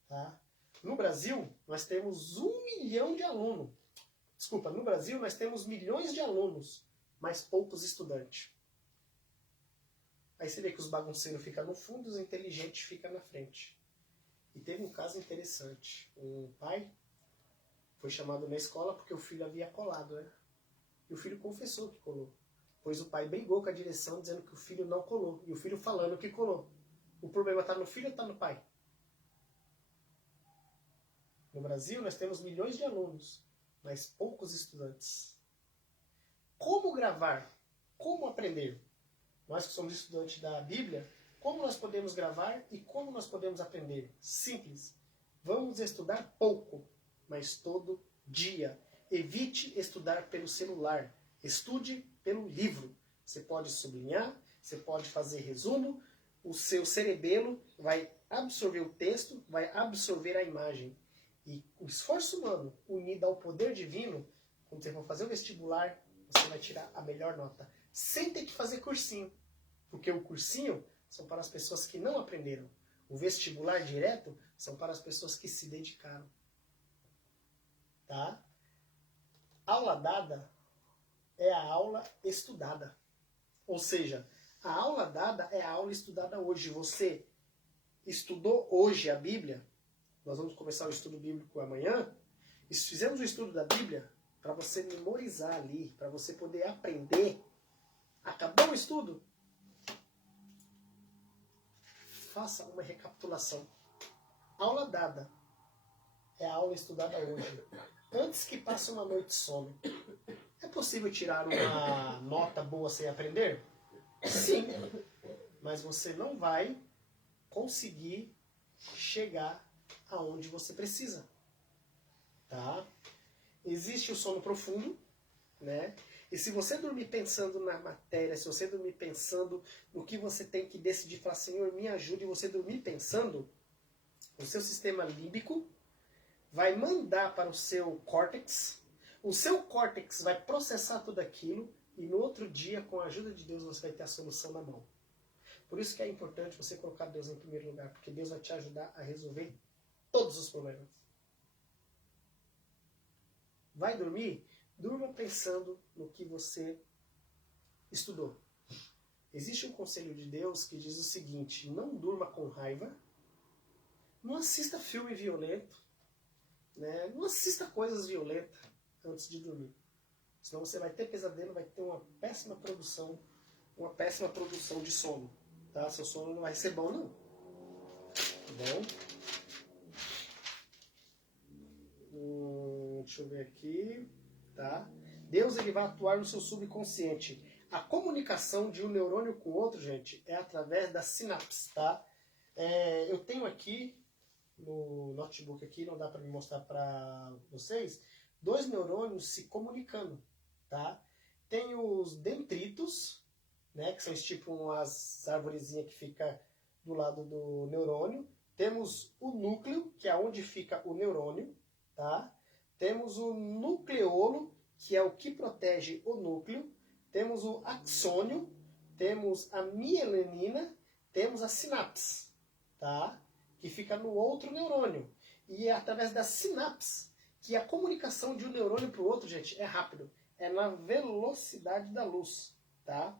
Tá? No Brasil, nós temos 1 milhão de alunos. Desculpa, no Brasil nós temos milhões de alunos, mas poucos estudantes. Aí você vê que os bagunceiros ficam no fundo e os inteligentes ficam na frente. E teve um caso interessante. Um pai foi chamado na escola porque o filho havia colado, né? E o filho confessou que colou. Pois o pai brigou com a direção dizendo que o filho não colou. E o filho falando que colou. O problema está no filho ou está no pai? No Brasil nós temos milhões de alunos, mas poucos estudantes. Como gravar? Como aprender? Nós que somos estudantes da Bíblia, como nós podemos gravar e como nós podemos aprender? Simples. Vamos estudar pouco, mas todo dia. Evite estudar pelo celular. Estude pelo livro. Você pode sublinhar, você pode fazer resumo, o seu cerebelo vai absorver o texto, vai absorver a imagem. E o esforço humano, unido ao poder divino, quando você for fazer o vestibular, você vai tirar a melhor nota. Sem ter que fazer cursinho. Porque o cursinho são para as pessoas que não aprenderam. O vestibular direto são para as pessoas que se dedicaram. Tá? Aula dada é a aula estudada. Ou seja, a aula dada é a aula estudada hoje. Você estudou hoje a Bíblia. Nós vamos começar o estudo bíblico amanhã. E se fizermos o estudo da Bíblia, para você memorizar ali, para você poder aprender, acabou o estudo, faça uma recapitulação. Aula dada é a aula estudada hoje. Antes que passe uma noite de sono. É possível tirar uma nota boa sem aprender? Sim. Mas você não vai conseguir chegar aonde você precisa. Tá? Existe o sono profundo, né? E se você dormir pensando na matéria, se você dormir pensando no que você tem que decidir, falar, Senhor, me ajude, e você dormir pensando, o seu sistema límbico vai mandar para o seu córtex, o seu córtex vai processar tudo aquilo, e no outro dia, com a ajuda de Deus, você vai ter a solução na mão. Por isso que é importante você colocar Deus em primeiro lugar, porque Deus vai te ajudar a resolver todos os problemas. Vai dormir? Durma pensando no que você estudou. Existe um conselho de Deus que diz o seguinte: não durma com raiva, não assista filme violento, né? Não assista coisas violentas antes de dormir. Senão você vai ter pesadelo, vai ter uma péssima produção de sono. Tá? Seu sono não vai ser bom, não. Tá bom? Deixa eu ver aqui. Tá? Deus, ele vai atuar no seu subconsciente. A comunicação de um neurônio com outro, gente, é através da sinapse, tá? Eu tenho aqui, no notebook aqui, não dá para me mostrar para vocês, 2 neurônios se comunicando, tá? Tem os dendritos, né, que são tipo umas arvorezinhas que fica do lado do neurônio. Temos o núcleo, que é onde fica o neurônio, tá? Temos o nucleolo, que é o que protege o núcleo. Temos o axônio, temos a mielinina, temos a sinapse, tá? Que fica no outro neurônio. E é através da sinapse que a comunicação de um neurônio para o outro, gente, é rápido. É na velocidade da luz, tá?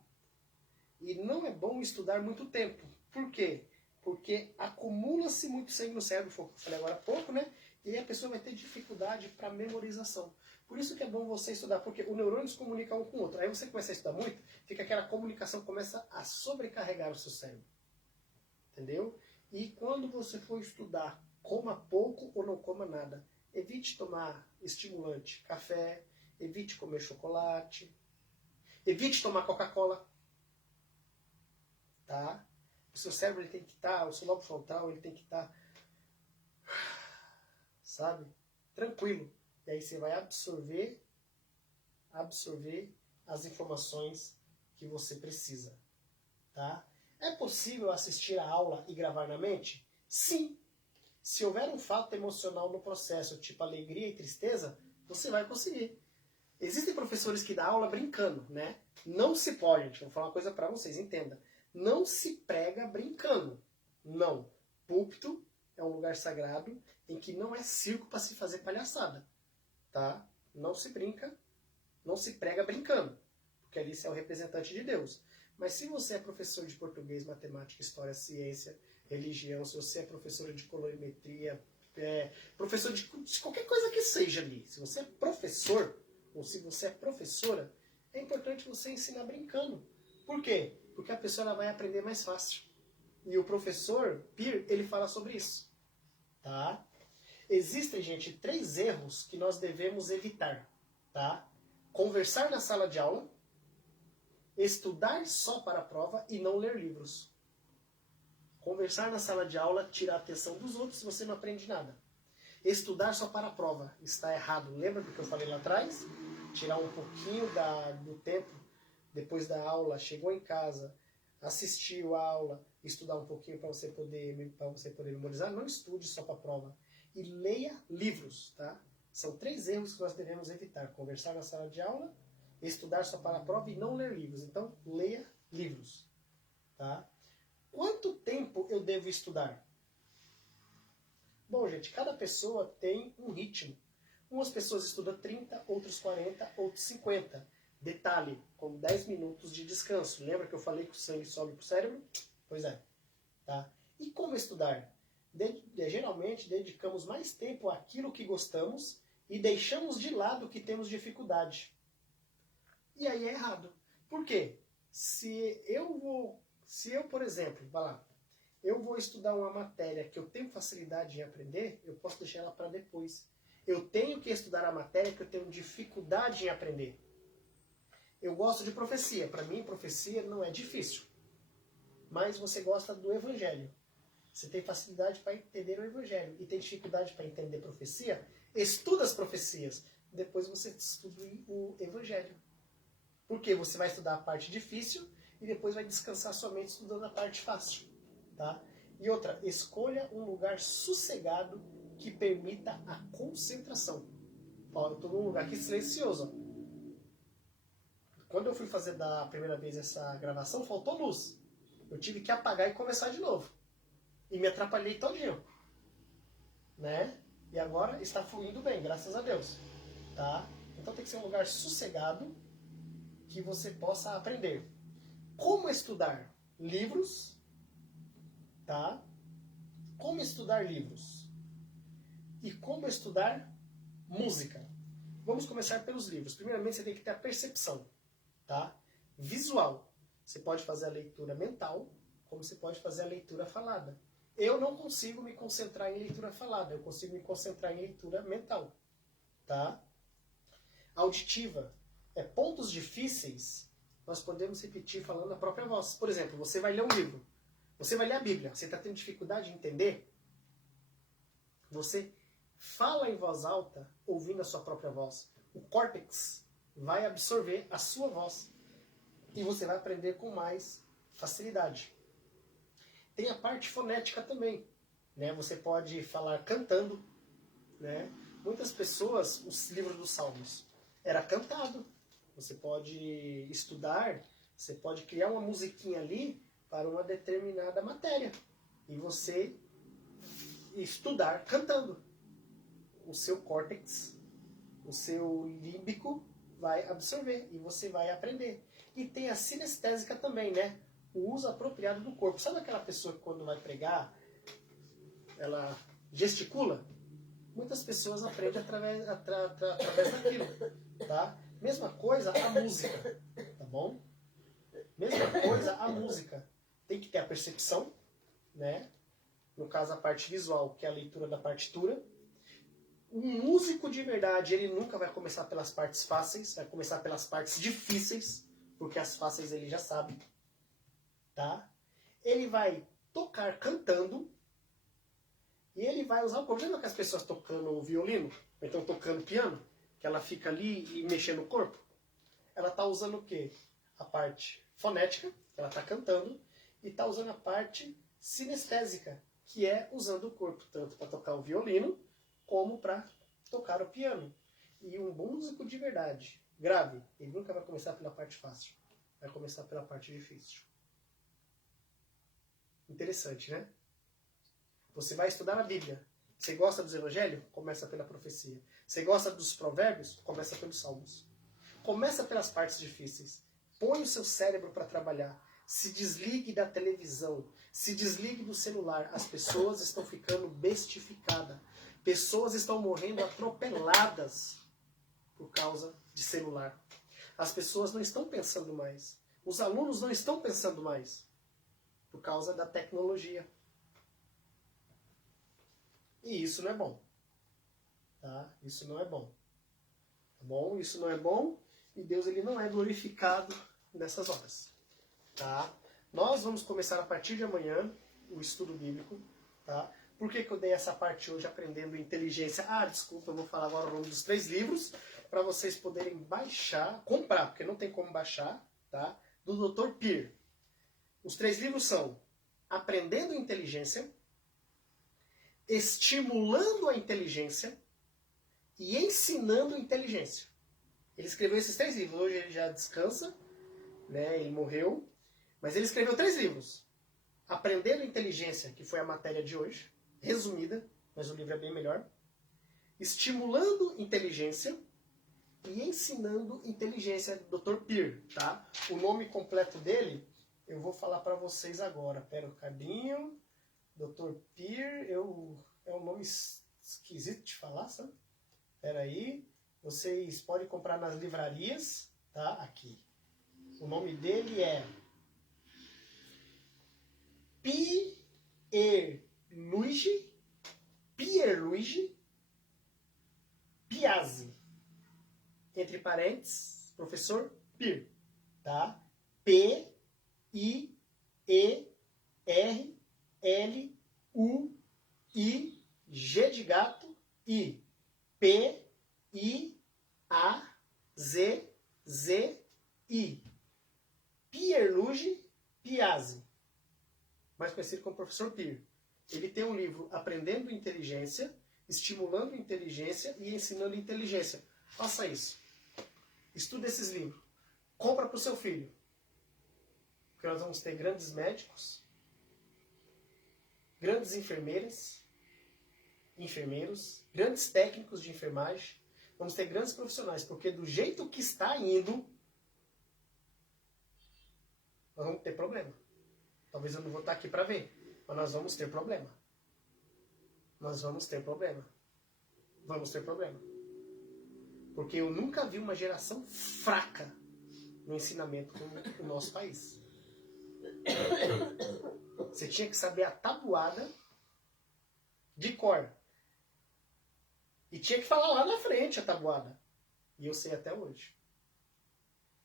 E não é bom estudar muito tempo. Por quê? Porque acumula-se muito sangue no cérebro, foi o que eu falei agora há pouco, né? E aí a pessoa vai ter dificuldade para memorização. Por isso que é bom você estudar, porque o neurônio se comunica um com o outro. Aí você começa a estudar muito, fica aquela comunicação, começa a sobrecarregar o seu cérebro. Entendeu? E quando você for estudar, coma pouco ou não coma nada. Evite tomar estimulante, café, evite comer chocolate, evite tomar Coca-Cola. Tá? O seu cérebro ele tem que estar, o seu lobo frontal ele tem que estar, sabe, tranquilo. E aí você vai absorver as informações que você precisa. Tá? É possível assistir a aula e gravar na mente? Sim. Se houver um fato emocional no processo, tipo alegria e tristeza, você vai conseguir. Existem professores que dão aula brincando, né? Não se pode, gente, vou falar uma coisa para vocês, entenda. Não se prega brincando. Não. Púlpito é um lugar sagrado em que não é circo para se fazer palhaçada. Tá? Não se brinca, não se prega brincando. Porque ali você é o representante de Deus. Mas se você é professor de português, matemática, história, ciência, religião, se você é professor de colorimetria, professor de qualquer coisa que seja ali, se você é professor, ou se você é professora, é importante você ensinar brincando. Por quê? Porque a pessoa ela vai aprender mais fácil. E o professor Peer, ele fala sobre isso. Tá? Existem, gente, 3 erros que nós devemos evitar. Tá? Conversar na sala de aula, estudar só para a prova e não ler livros. Conversar na sala de aula tira a atenção dos outros e você não aprende nada. Estudar só para a prova está errado. Lembra do que eu falei lá atrás? Tirar um pouquinho do tempo depois da aula, chegou em casa, assistiu a aula, estudar um pouquinho para você poder memorizar. Não estude só para a prova. E leia livros, tá? São 3 erros que nós devemos evitar. Conversar na sala de aula, estudar só para a prova e não ler livros. Então, leia livros, tá? Quanto tempo eu devo estudar? Bom, gente, cada pessoa tem um ritmo. Umas pessoas estudam 30, outros 40, outros 50. Detalhe, com 10 minutos de descanso. Lembra que eu falei que o sangue sobe para o cérebro? Pois é. Tá? E como estudar? Geralmente dedicamos mais tempo àquilo que gostamos e deixamos de lado o que temos dificuldade. E aí é errado. Por quê? Se eu, por exemplo, vai lá, eu vou estudar uma matéria que eu tenho facilidade em aprender, eu posso deixar ela para depois. Eu tenho que estudar a matéria que eu tenho dificuldade em aprender. Eu gosto de profecia. Para mim, profecia não é difícil. Mas você gosta do Evangelho. Você tem facilidade para entender o Evangelho e tem dificuldade para entender profecia, estuda as profecias. Depois você estuda o Evangelho. Porque você vai estudar a parte difícil e depois vai descansar somente estudando a parte fácil. Tá? E outra, escolha um lugar sossegado que permita a concentração. Ó, eu estou num lugar aqui silencioso. Ó. Quando eu fui fazer da primeira vez essa gravação, faltou luz. Eu tive que apagar e começar de novo. E me atrapalhei todinho. Né? E agora está fluindo bem, graças a Deus. Tá? Então tem que ser um lugar sossegado que você possa aprender. Como estudar? Livros. Tá? Como estudar livros? E como estudar música? Vamos começar pelos livros. Primeiramente você tem que ter a percepção. Tá? Visual. Você pode fazer a leitura mental, como você pode fazer a leitura falada. Eu não consigo me concentrar em leitura falada, eu consigo me concentrar em leitura mental. Tá? Auditiva. Pontos difíceis, nós podemos repetir falando a própria voz. Por exemplo, você vai ler um livro, você vai ler a Bíblia, você está tendo dificuldade de entender? Você fala em voz alta, ouvindo a sua própria voz. O córtex vai absorver a sua voz. E você vai aprender com mais facilidade. Tem a parte fonética também. Né? Você pode falar cantando. Né? Muitas pessoas, os livros dos Salmos, era cantado. Você pode estudar, você pode criar uma musiquinha ali para uma determinada matéria. E você estudar cantando. O seu córtex, o seu límbico vai absorver e você vai aprender. E tem a sinestésica também, né? O uso apropriado do corpo. Sabe aquela pessoa que quando vai pregar, ela gesticula? Muitas pessoas aprendem através daquilo, tá? Mesma coisa a música, tá bom? Mesma coisa a música. Tem que ter a percepção, né? No caso a parte visual, que é a leitura da partitura. Um músico de verdade, ele nunca vai começar pelas partes fáceis, vai começar pelas partes difíceis, porque as fáceis ele já sabe, tá? Ele vai tocar cantando e ele vai usar o corpo. Lembra que as pessoas tocando violino, ou então tocando piano, que ela fica ali e mexendo o corpo? Ela está usando o quê? A parte fonética, que ela está cantando, e está usando a parte sinestésica, que é usando o corpo tanto para tocar o violino como para tocar o piano. E um músico de verdade, grave, ele nunca vai começar pela parte fácil, vai começar pela parte difícil. Interessante, né? Você vai estudar a Bíblia. Você gosta dos evangelhos? Começa pela profecia. Você gosta dos provérbios? Começa pelos salmos. Começa pelas partes difíceis. Põe o seu cérebro para trabalhar. Se desligue da televisão. Se desligue do celular. As pessoas estão ficando bestificadas. Pessoas estão morrendo atropeladas por causa de celular. As pessoas não estão pensando mais. Os alunos não estão pensando mais por causa da tecnologia. E isso não é bom. Tá? Isso não é bom. Tá bom? Isso não é bom e Deus ele não é glorificado nessas horas. Tá? Nós vamos começar a partir de amanhã o estudo bíblico. Tá? Por que eu dei essa parte hoje aprendendo inteligência? Desculpa, eu vou falar agora o nome dos 3 livros para vocês poderem baixar, comprar, porque não tem como baixar, tá? Do Dr. Peer. Os 3 livros são Aprendendo Inteligência, Estimulando a Inteligência e Ensinando Inteligência. Ele escreveu esses 3 livros. Hoje ele já descansa, né? Ele morreu. Mas ele escreveu 3 livros. Aprendendo Inteligência, que foi a matéria de hoje, resumida, mas o livro é bem melhor. Estimulando Inteligência e Ensinando Inteligência, do Dr. Peer, tá? O nome completo dele, eu vou falar para vocês agora. Pera um bocadinho. Dr. Peer, é um nome esquisito de falar, sabe? Pera aí. Vocês podem comprar nas livrarias, tá? Aqui. O nome dele é Pierluigi Piazzi. Entre parênteses, professor Peer, tá? P-I-E-R-L-U-I, G de gato, I. P-I-A-Z-Z-I. Pierluigi Piazzi, mais conhecido como professor Peer. Ele tem um livro Aprendendo Inteligência, Estimulando Inteligência e Ensinando Inteligência. Faça isso. Estuda esses livros. Compra para o seu filho. Porque nós vamos ter grandes médicos, grandes enfermeiras, enfermeiros, grandes técnicos de enfermagem. Vamos ter grandes profissionais. Porque do jeito que está indo, nós vamos ter problema. Talvez eu não vou estar aqui para ver, mas nós vamos ter problema. Nós vamos ter problema. Vamos ter problema. Porque eu nunca vi uma geração fraca no ensinamento como o nosso país. Você tinha que saber a tabuada de cor. E tinha que falar lá na frente a tabuada. E eu sei até hoje.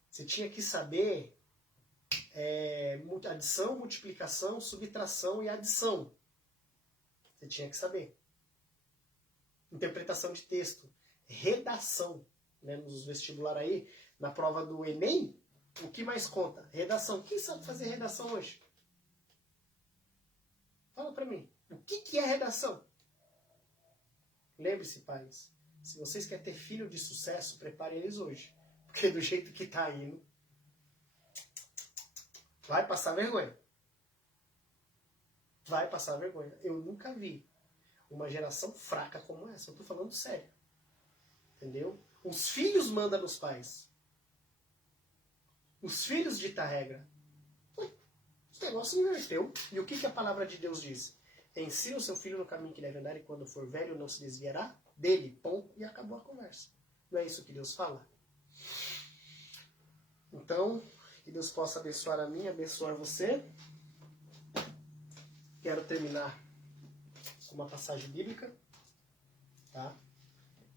Você tinha que saber adição, multiplicação, subtração e adição. Você tinha que saber. Interpretação de texto. Redação. Né? Nos vestibular aí, na prova do Enem, o que mais conta? Redação. Quem sabe fazer redação hoje? Fala pra mim. O que é redação? Lembre-se, pais. Se vocês querem ter filho de sucesso, preparem eles hoje. Porque do jeito que tá indo, vai passar vergonha. Vai passar vergonha. Eu nunca vi uma geração fraca como essa. Eu tô falando sério. Entendeu? Os filhos mandam nos pais. Os filhos ditam a regra. Esse negócio inverteu. E o que a palavra de Deus diz? Ensina o seu filho no caminho que deve andar e quando for velho não se desviará dele. Ponto. E acabou a conversa. Não é isso que Deus fala? Então, que Deus possa abençoar a mim, abençoar você. Quero terminar com uma passagem bíblica. Tá?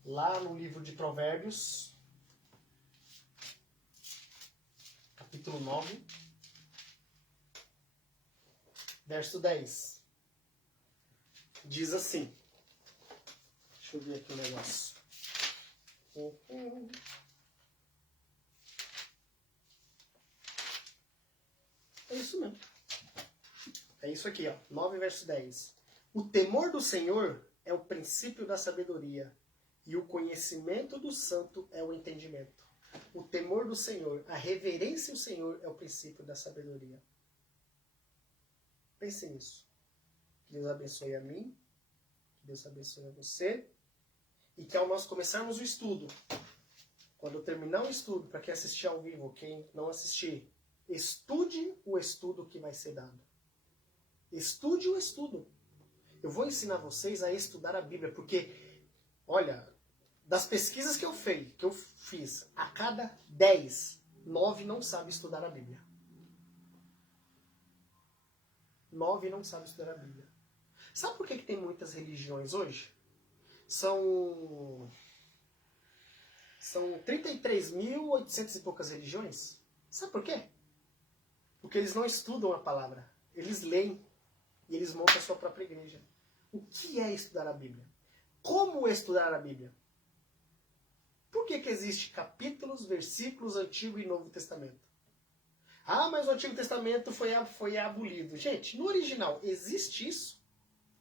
Lá no livro de Provérbios, capítulo 9, verso 10. Diz assim. Deixa eu ver aqui o negócio. É isso mesmo. É isso aqui, ó. 9, verso 10. O temor do Senhor é o princípio da sabedoria, e o conhecimento do santo é o entendimento. O temor do Senhor, a reverência ao Senhor é o princípio da sabedoria. Pense nisso. Que Deus abençoe a mim, que Deus abençoe a você, e que ao nós começarmos o estudo, quando eu terminar o estudo, para quem assistir ao vivo, quem não assistir, estude o estudo que vai ser dado. Estude o estudo. Eu vou ensinar vocês a estudar a Bíblia, porque, olha, das pesquisas que eu fiz, a cada 10, 9 não sabe estudar a Bíblia. 9 não sabe estudar a Bíblia. Sabe por que tem muitas religiões hoje? São 33.800 e poucas religiões. Sabe por quê? Porque eles não estudam a palavra. Eles leem e eles montam a sua própria igreja. O que é estudar a Bíblia? Como estudar a Bíblia? Por que existe capítulos, versículos, Antigo e Novo Testamento? Ah, mas o Antigo Testamento foi abolido. Gente, no original existe isso?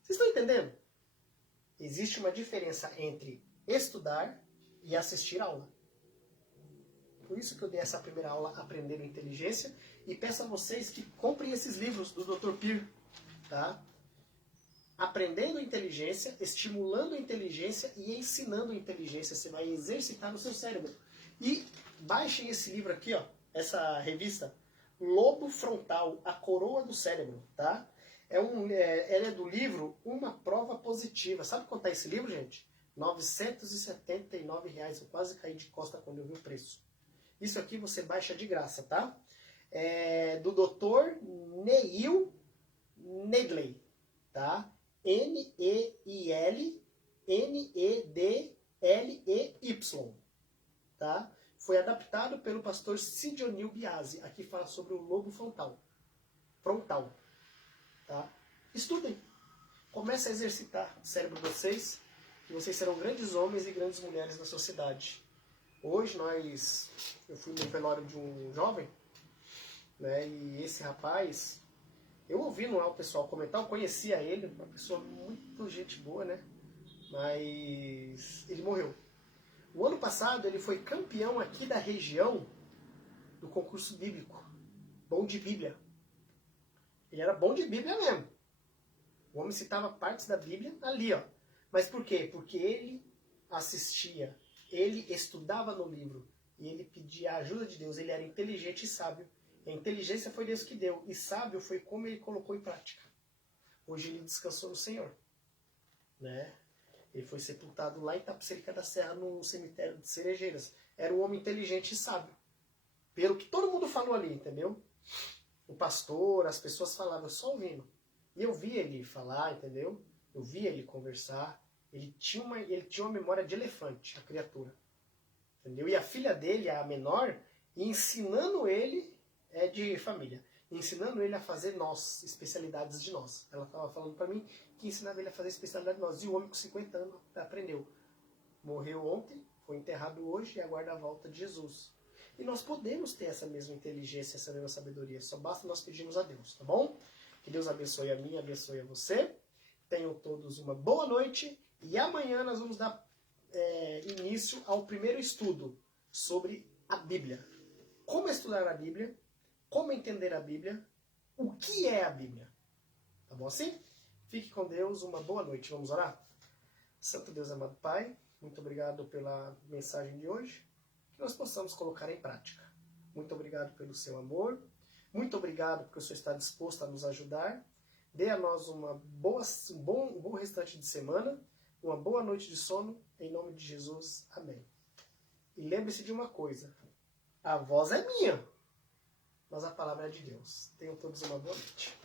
Vocês estão entendendo? Existe uma diferença entre estudar e assistir aula. Por isso que eu dei essa primeira aula Aprendendo Inteligência e peço a vocês que comprem esses livros do Dr. Peer, tá? Aprendendo Inteligência, estimulando a inteligência e ensinando a inteligência. Você vai exercitar no seu cérebro. E baixem esse livro aqui, ó, essa revista, Lobo Frontal, a Coroa do Cérebro, tá? Ela é do livro Uma Prova Positiva. Sabe quanto é esse livro, gente? R$ 979. Eu quase caí de costa quando eu vi o preço. Isso aqui você baixa de graça, tá? É do Dr. Neil Nedley, tá? Neilnedley, tá? Foi adaptado pelo pastor Sidionil Biasi. Aqui fala sobre o lobo frontal. Tá? Estudem. Comece a exercitar o cérebro de vocês, que vocês serão grandes homens e grandes mulheres na sociedade. Hoje eu fui no velório de um jovem, né? E esse rapaz, eu ouvi no o pessoal comentar, eu conhecia ele, uma pessoa muito gente boa, né? Mas ele morreu. O ano passado ele foi campeão aqui da região do concurso bíblico, bom de Bíblia. Ele era bom de Bíblia mesmo. O homem citava partes da Bíblia ali, ó. Mas por quê? Porque ele assistia, ele estudava no livro e ele pedia a ajuda de Deus. Ele era inteligente e sábio. A inteligência foi Deus que deu e sábio foi como ele colocou em prática. Hoje ele descansou no Senhor, né? Ele foi sepultado lá em Tapicerica da Serra, no cemitério de Cerejeiras. Era um homem inteligente e sábio. Pelo que todo mundo falou ali, entendeu? O pastor, as pessoas falavam, só ouvindo. E eu vi ele falar, entendeu? Eu vi ele conversar. Ele tinha uma memória de elefante, a criatura. Entendeu? E a filha dele, a menor, ensinando ele, é de família, ensinando ele a fazer nós, especialidades de nós. Ela estava falando para mim que ensinava ele a fazer especialidade de nós. E o homem com 50 anos aprendeu. Morreu ontem, foi enterrado hoje e aguarda a volta de Jesus. E nós podemos ter essa mesma inteligência, essa mesma sabedoria. Só basta nós pedirmos a Deus, tá bom? Que Deus abençoe a mim, abençoe a você. Tenham todos uma boa noite. E amanhã nós vamos dar início ao primeiro estudo sobre a Bíblia. Como estudar a Bíblia, como entender a Bíblia, o que é a Bíblia. Tá bom assim? Fique com Deus, uma boa noite. Vamos orar? Santo Deus amado Pai, muito obrigado pela mensagem de hoje, que nós possamos colocar em prática. Muito obrigado pelo seu amor, muito obrigado porque o Senhor está disposto a nos ajudar. Dê a nós um bom restante de semana, uma boa noite de sono, em nome de Jesus. Amém. E lembre-se de uma coisa, a voz é minha, mas a palavra é de Deus. Tenham todos uma boa noite.